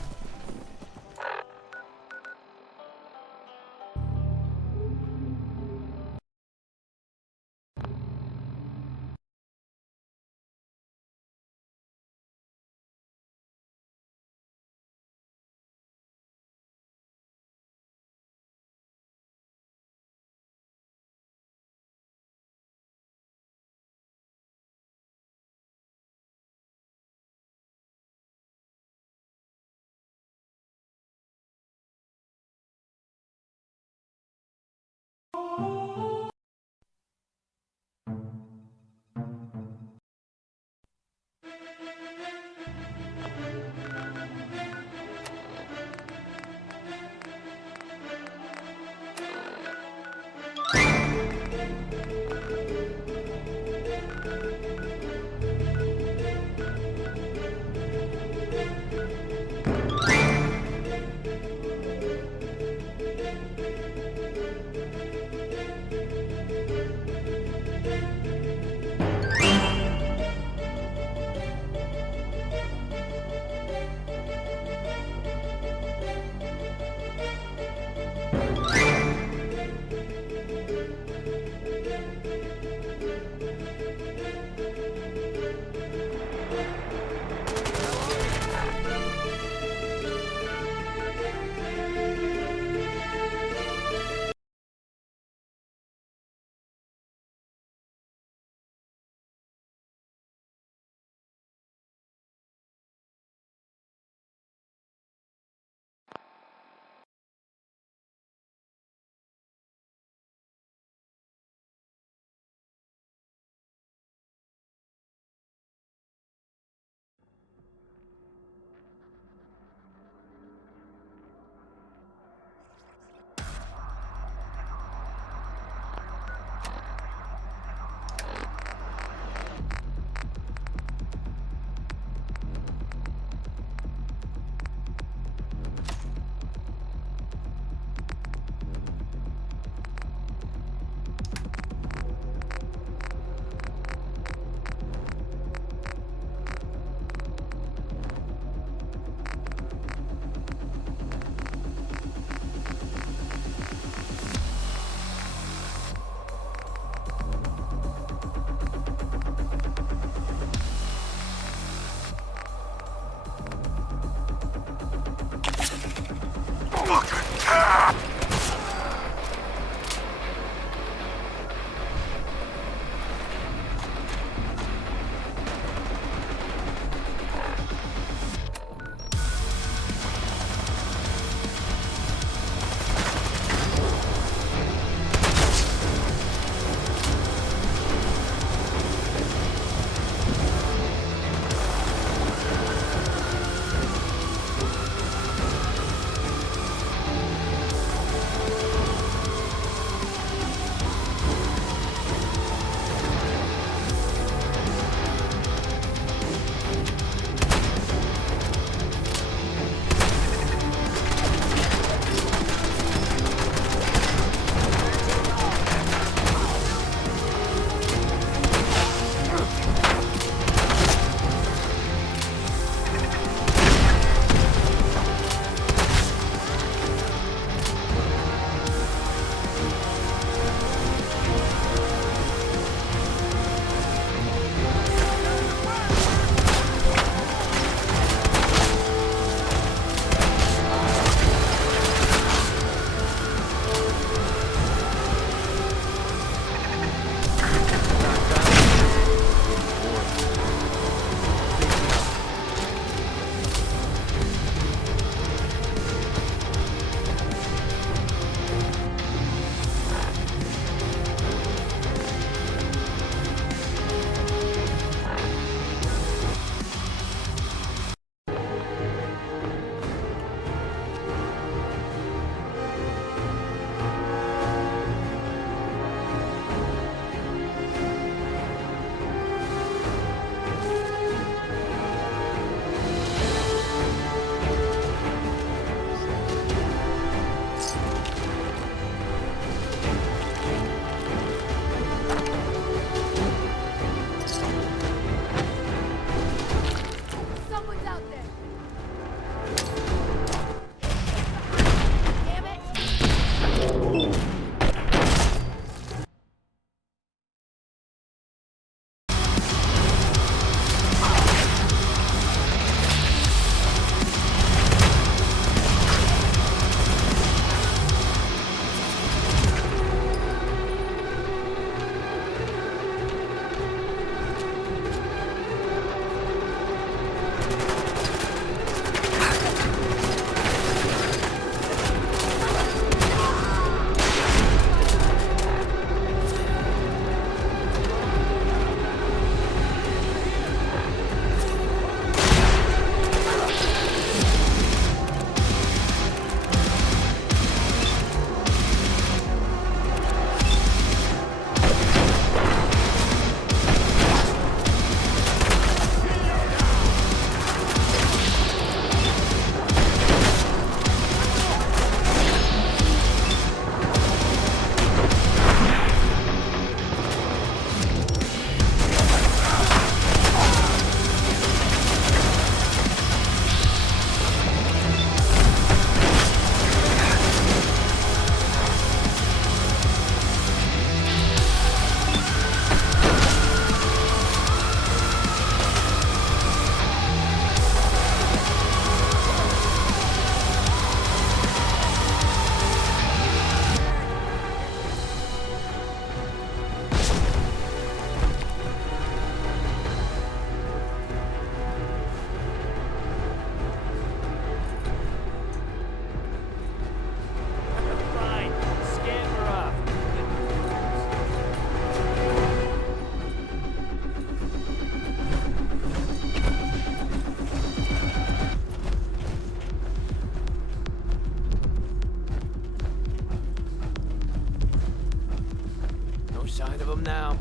sign of him now.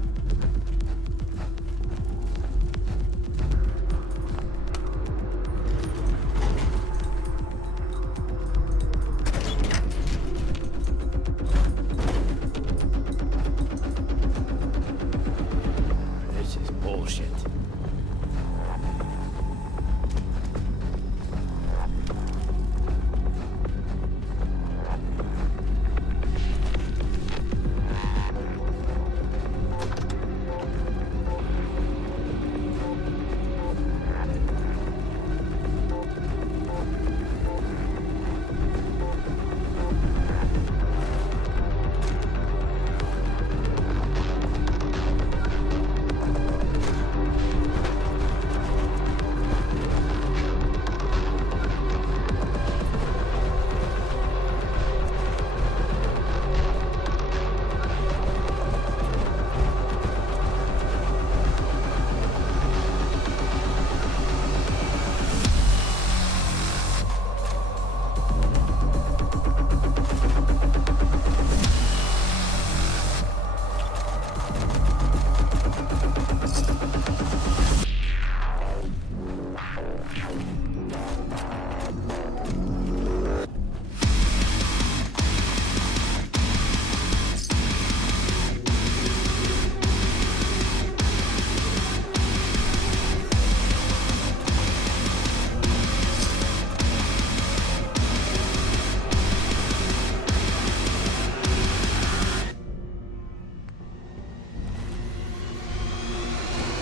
This is bullshit.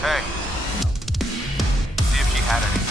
Hey. See if she had any.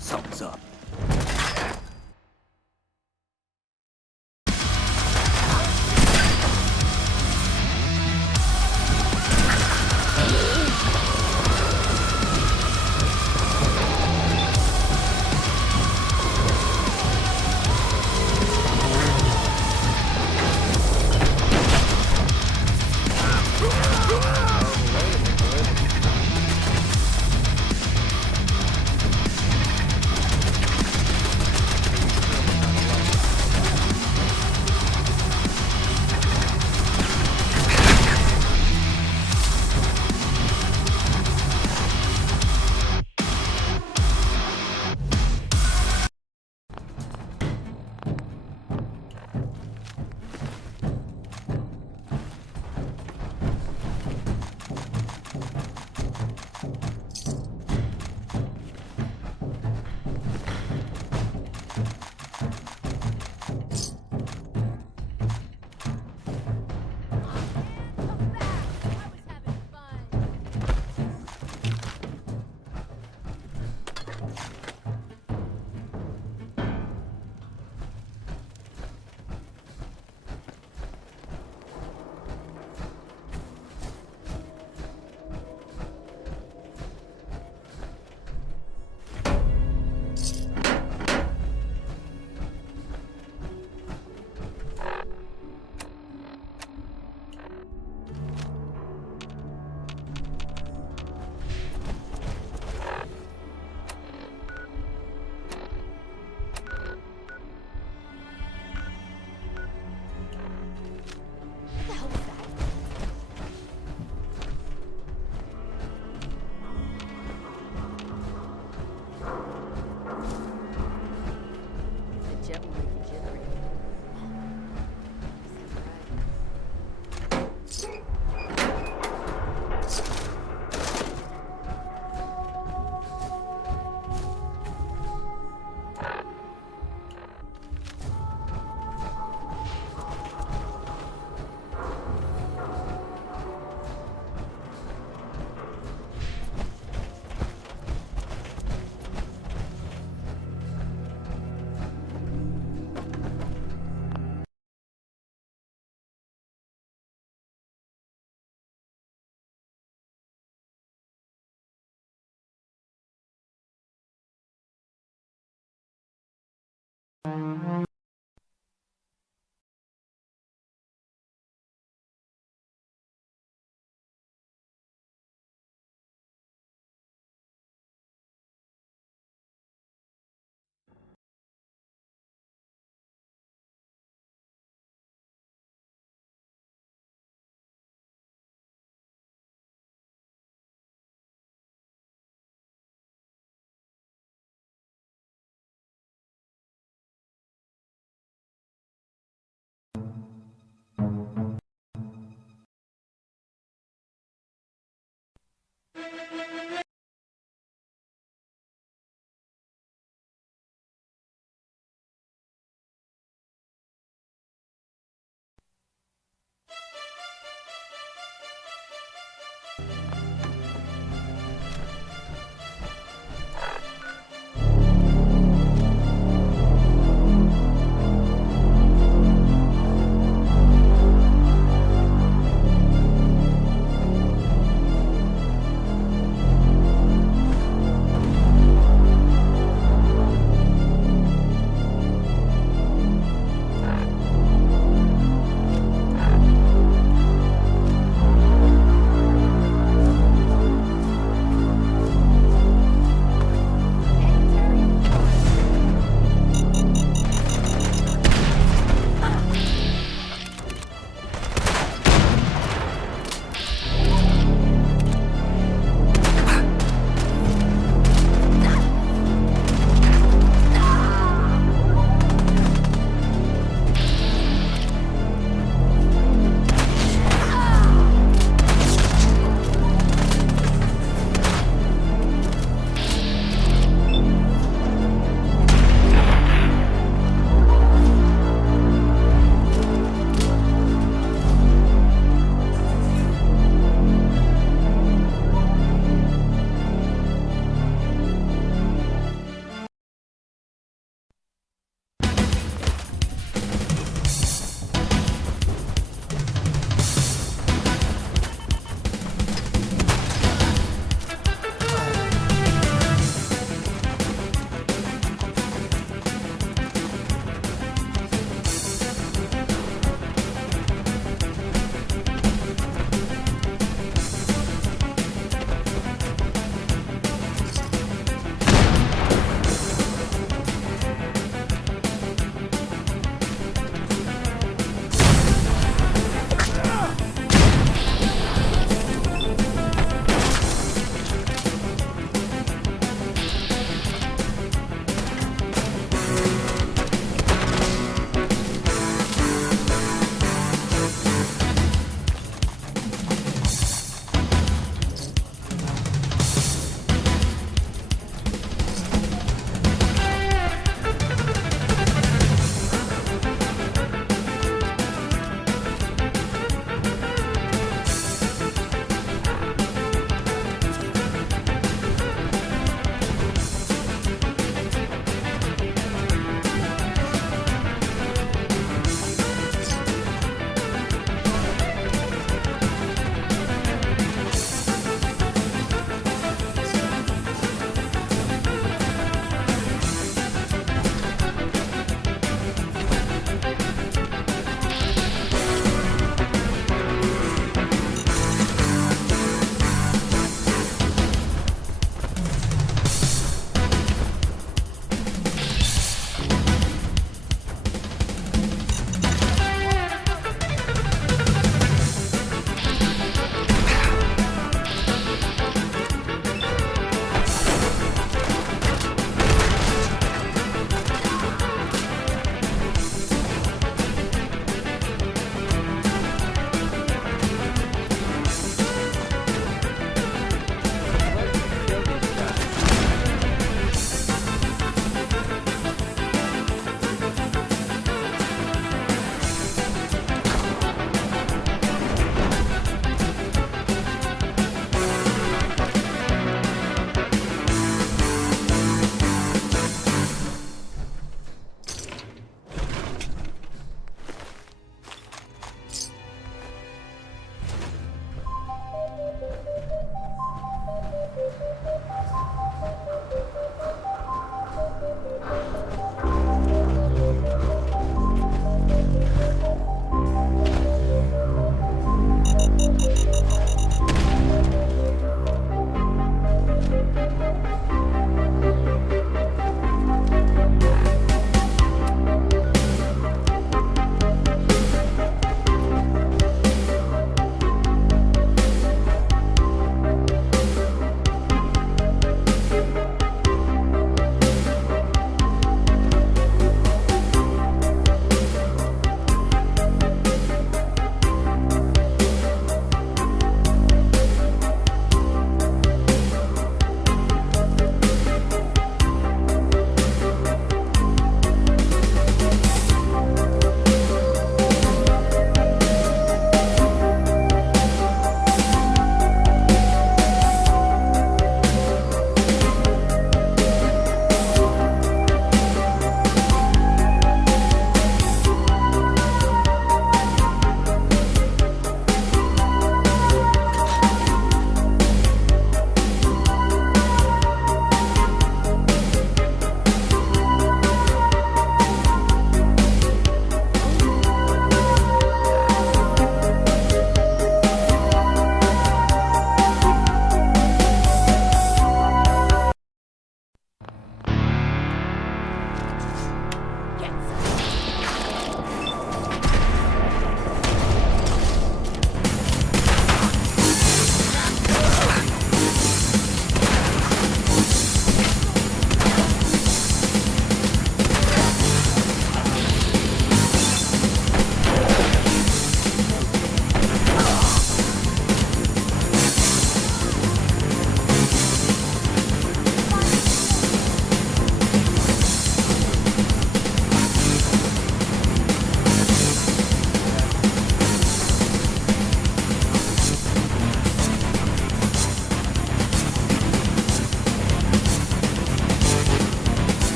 Something's up.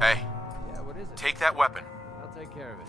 Hey. Yeah, what is it? Take that weapon. I'll take care of it.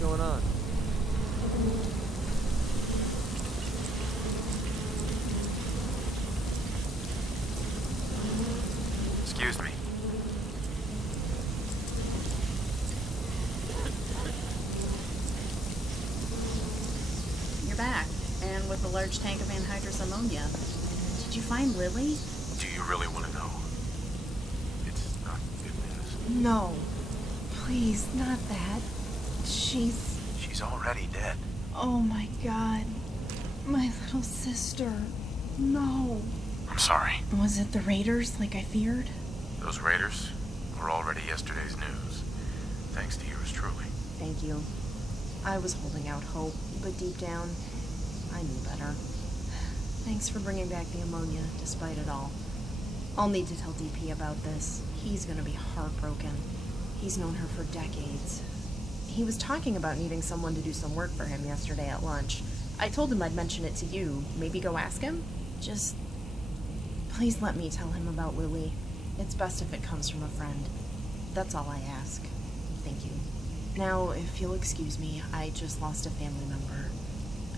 What's going on? Excuse me. You're back, and with a large tank of anhydrous ammonia. Did you find Lily? Do you really want to know? It's not good news. No. Please, not that. She's already dead. Oh my god. My little sister. No. I'm sorry. Was it the raiders, like I feared? Those raiders were already yesterday's news. Thanks to yours truly. Thank you. I was holding out hope, but deep down, I knew better. Thanks for bringing back the ammonia, despite it all. I'll need to tell DP about this. He's gonna be heartbroken. He's known her for decades. He was talking about needing someone to do some work for him yesterday at lunch. I told him I'd mention it to you. Maybe go ask him? Just... please let me tell him about Lily. It's best if it comes from a friend. That's all I ask. Thank you. Now, if you'll excuse me, I just lost a family member.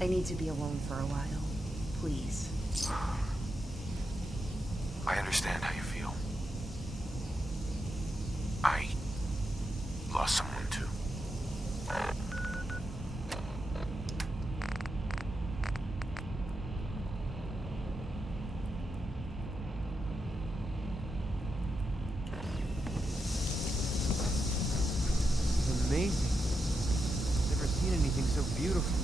I need to be alone for a while. Please. I understand how you feel. I lost someone too. It's amazing. I've never seen anything so beautiful.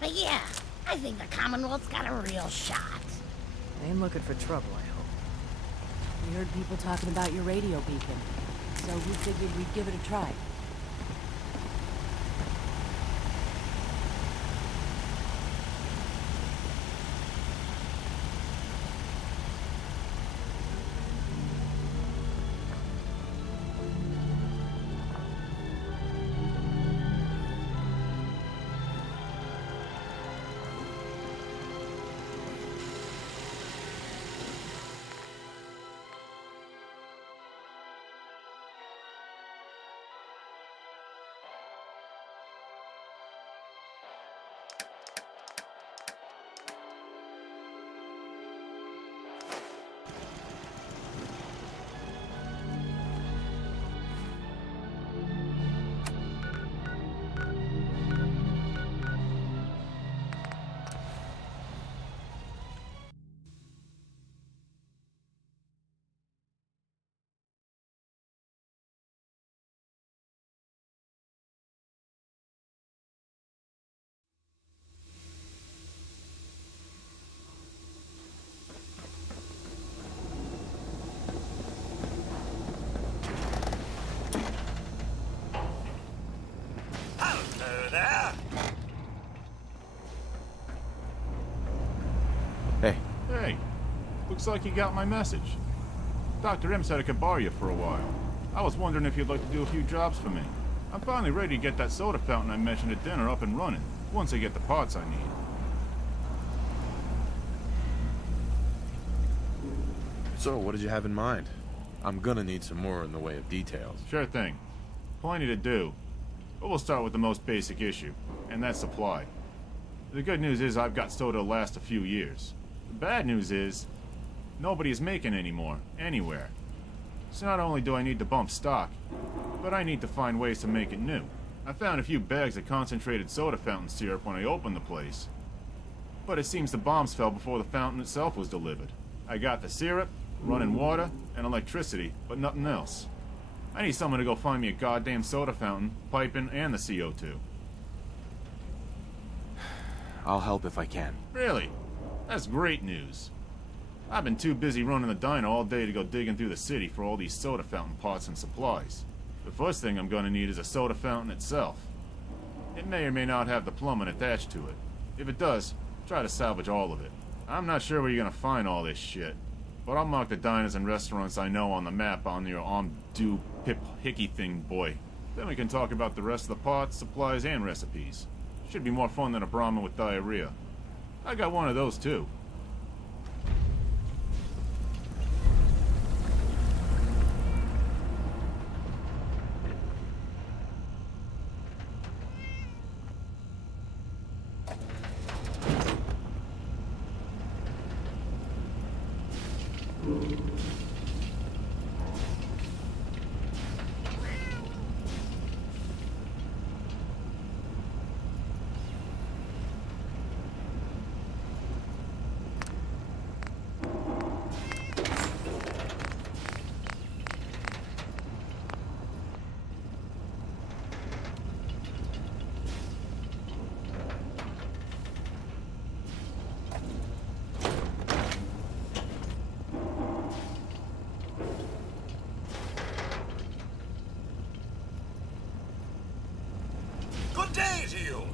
But yeah, I think the Commonwealth's got a real shot. I ain't looking for trouble, I hope. We heard people talking about your radio beacon, so we figured we'd give it a try. Hello there. Hey. Hey, looks like you got my message. Dr. M said I could borrow you for a while. I was wondering if you'd like to do a few jobs for me. I'm finally ready to get that soda fountain I mentioned at dinner up and running, once I get the parts I need. So, what did you have in mind? I'm gonna need some more in the way of details. Sure thing. Plenty to do. But we'll start with the most basic issue, and that's supply. The good news is I've got soda to last a few years. The bad news is, nobody is making any more, anywhere. So not only do I need to bump stock, but I need to find ways to make it new. I found a few bags of concentrated soda fountain syrup when I opened the place. But it seems the bombs fell before the fountain itself was delivered. I got the syrup, running water, and electricity, but nothing else. I need someone to go find me a goddamn soda fountain, piping, and the CO2. I'll help if I can. Really? That's great news. I've been too busy running the diner all day to go digging through the city for all these soda fountain parts and supplies. The first thing I'm gonna need is a soda fountain itself. It may or may not have the plumbing attached to it. If it does, try to salvage all of it. I'm not sure where you're gonna find all this shit, but I'll mark the diners and restaurants I know on the map on your do pip hickey thing, boy. Then we can talk about the rest of the parts, supplies, and recipes. Should be more fun than a Brahmin with diarrhea. I got one of those too. deal.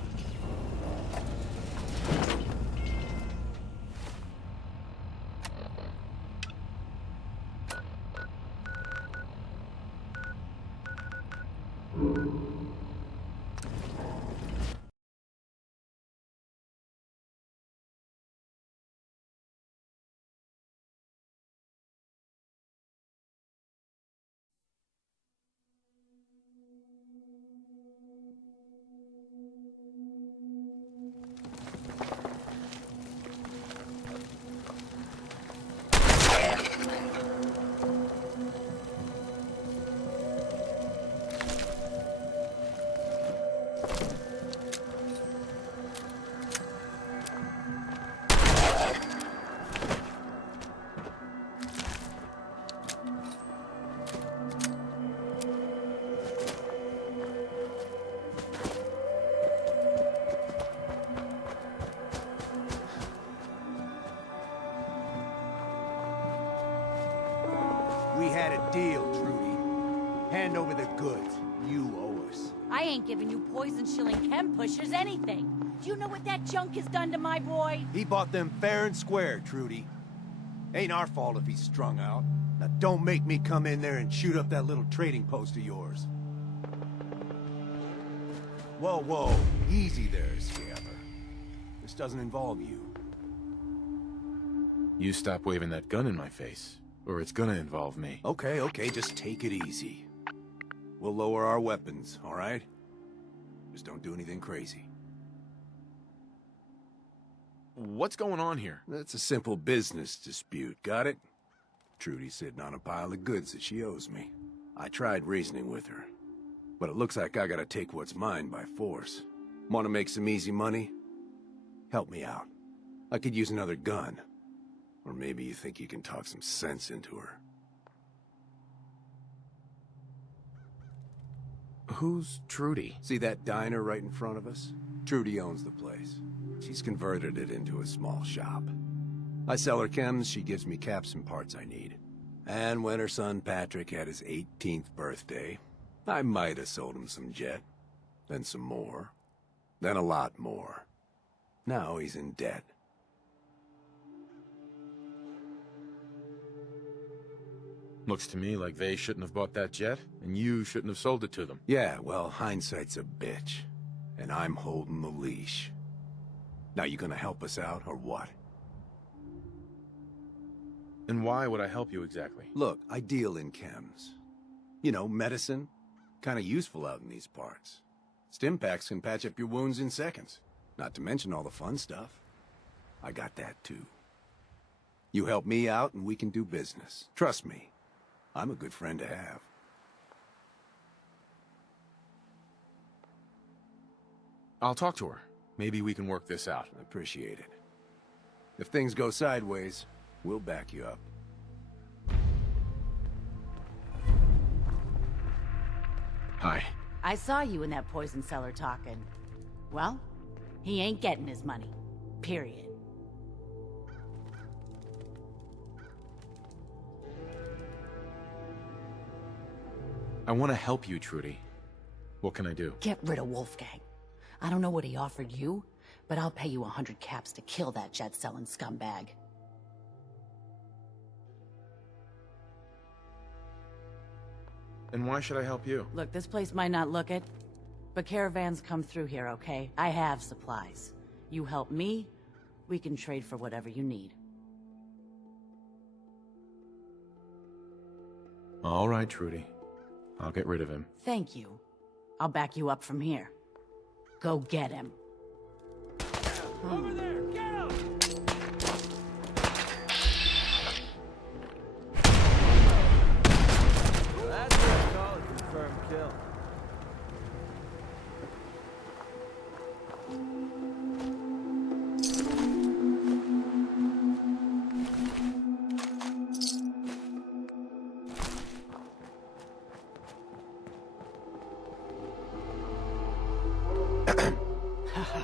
We had a deal, Trudy. Hand over the goods. You owe us. I ain't giving you poison-shilling chem pushers anything. Do you know what that junk has done to my boy? He bought them fair and square, Trudy. Ain't our fault if he's strung out. Now don't make me come in there and shoot up that little trading post of yours. Whoa, whoa. Easy there, Scabber. This doesn't involve you. You stop waving that gun in my face, or it's gonna involve me. Okay, okay, just take it easy. We'll lower our weapons, all right? Just don't do anything crazy. What's going on here? It's a simple business dispute, got it? Trudy's sitting on a pile of goods that she owes me. I tried reasoning with her, but it looks like I gotta take what's mine by force. Want to make some easy money? Help me out. I could use another gun. Or maybe you think you can talk some sense into her. Who's Trudy? See that diner right in front of us? Trudy owns the place. She's converted it into a small shop. I sell her chems, she gives me caps and parts I need. And when her son Patrick had his 18th birthday, I might have sold him some jet. Then some more. Then a lot more. Now he's in debt. Looks to me like they shouldn't have bought that jet, and you shouldn't have sold it to them. Yeah, well, hindsight's a bitch. And I'm holding the leash. Now you gonna help us out, or what? And why would I help you exactly? Look, I deal in chems. You know, medicine. Kinda useful out in these parts. Stim packs can patch up your wounds in seconds. Not to mention all the fun stuff. I got that too. You help me out and we can do business. Trust me. I'm a good friend to have. I'll talk to her. Maybe we can work this out. I appreciate it. If things go sideways, we'll back you up. Hi. I saw you in that poison cellar talking. Well, he ain't getting his money. Period. I want to help you, Trudy. What can I do? Get rid of Wolfgang. I don't know what he offered you, but I'll pay you 100 caps to kill that jet-selling scumbag. And why should I help you? Look, this place might not look it, but caravans come through here, okay? I have supplies. You help me, we can trade for whatever you need. All right, Trudy. I'll get rid of him. Thank you. I'll back you up from here. Go get him. Over there! Get him! That's what I call a confirmed kill.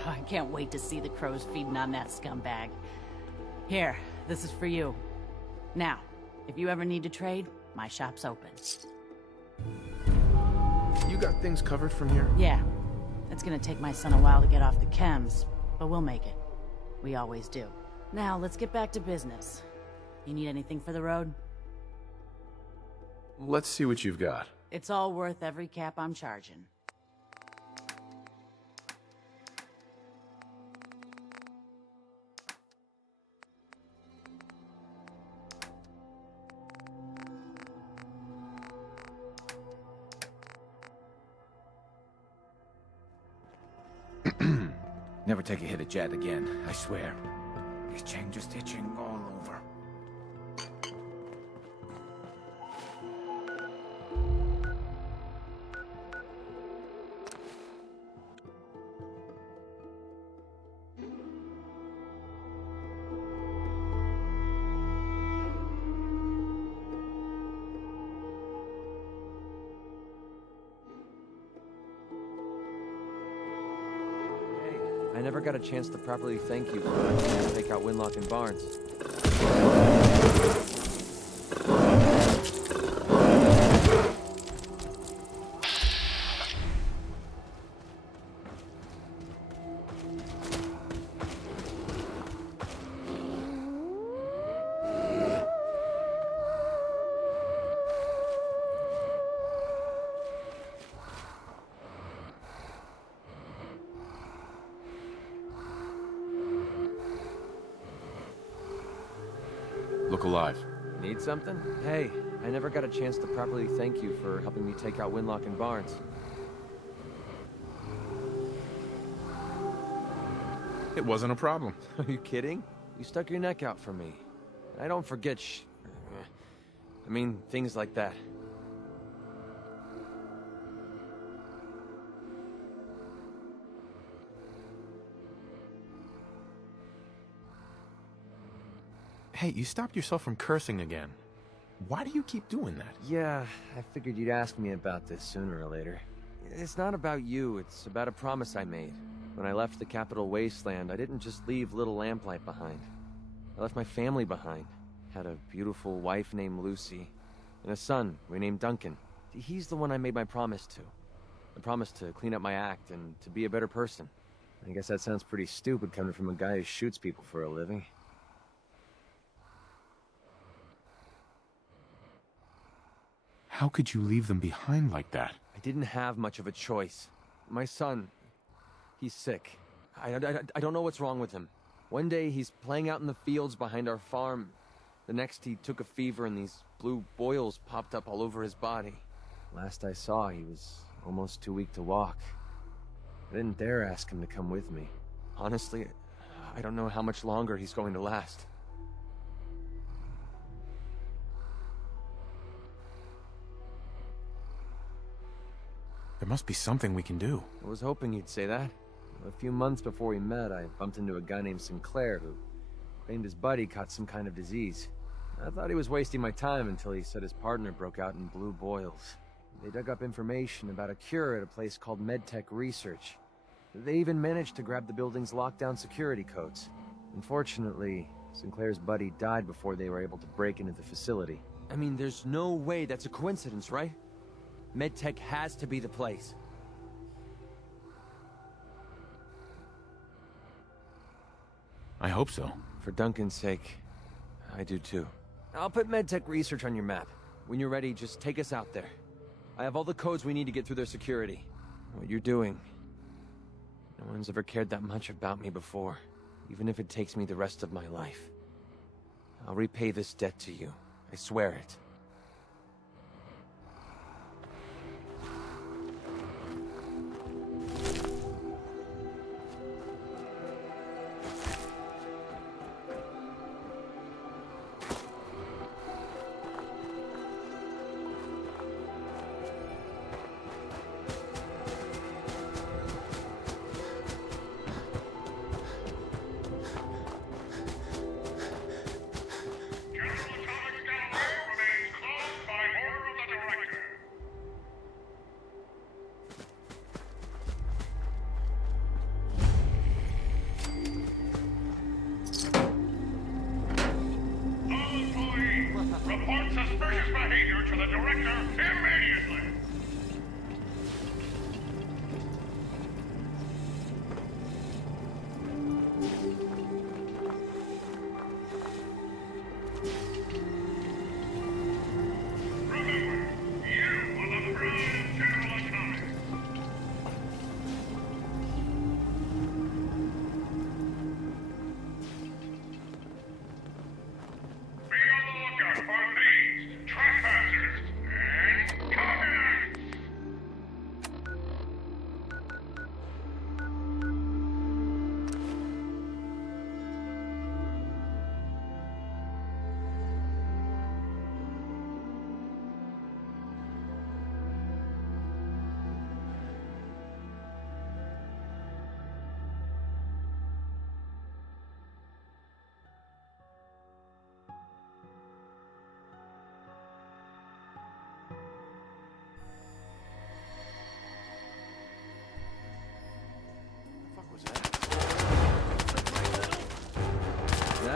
I can't wait to see the crows feeding on that scumbag. Here, this is for you. Now, if you ever need to trade, my shop's open. You got things covered from here? Yeah. It's gonna take my son a while to get off the chems, but we'll make it. We always do. Now, let's get back to business. You need anything for the road? Let's see what you've got. It's all worth every cap I'm charging. Never take a hit at Jet again, I swear. His chain just itching all over. I never got a chance to properly thank you for take out Winlock and Barnes. Look alive. Need something? Hey, I never got a chance to properly thank you for helping me take out Winlock and Barnes. It wasn't a problem. Are you kidding? You stuck your neck out for me. I don't forget I mean, things like that. Hey, you stopped yourself from cursing again. Why do you keep doing that? Yeah, I figured you'd ask me about this sooner or later. It's not about you, it's about a promise I made. When I left the Capital Wasteland, I didn't just leave little Lamplight behind. I left my family behind. Had a beautiful wife named Lucy, and a son renamed Duncan. He's the one I made my promise to. I promised to clean up my act and to be a better person. I guess that sounds pretty stupid coming from a guy who shoots people for a living. How could you leave them behind like that? I didn't have much of a choice. My son, he's sick. I don't know what's wrong with him. One day he's playing out in the fields behind our farm. The next he took a fever and these blue boils popped up all over his body. Last I saw, he was almost too weak to walk. I didn't dare ask him to come with me. Honestly, I don't know how much longer he's going to last. There must be something we can do. I was hoping you'd say that. A few months before we met, I bumped into a guy named Sinclair who claimed his buddy caught some kind of disease. I thought he was wasting my time until he said his partner broke out in blue boils. They dug up information about a cure at a place called MedTech Research. They even managed to grab the building's lockdown security codes. Unfortunately, Sinclair's buddy died before they were able to break into the facility. I mean, there's no way that's a coincidence, right? MedTech has to be the place. I hope so. For Duncan's sake, I do too. I'll put MedTech Research on your map. When you're ready, just take us out there. I have all the codes we need to get through their security. What you're doing, no one's ever cared that much about me before, even if it takes me the rest of my life. I'll repay this debt to you. I swear it.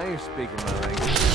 Now you're speaking my language.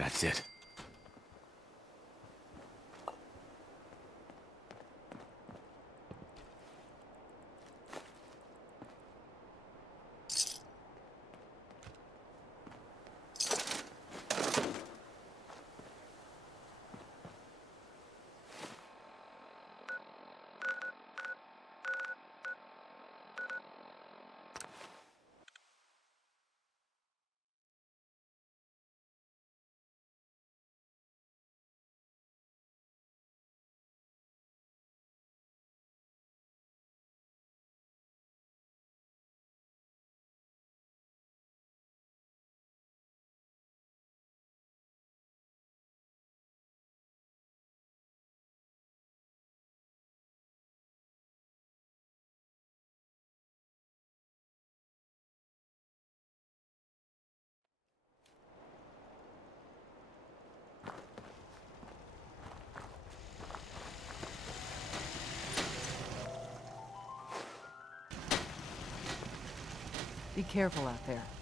That's it. Be careful out there.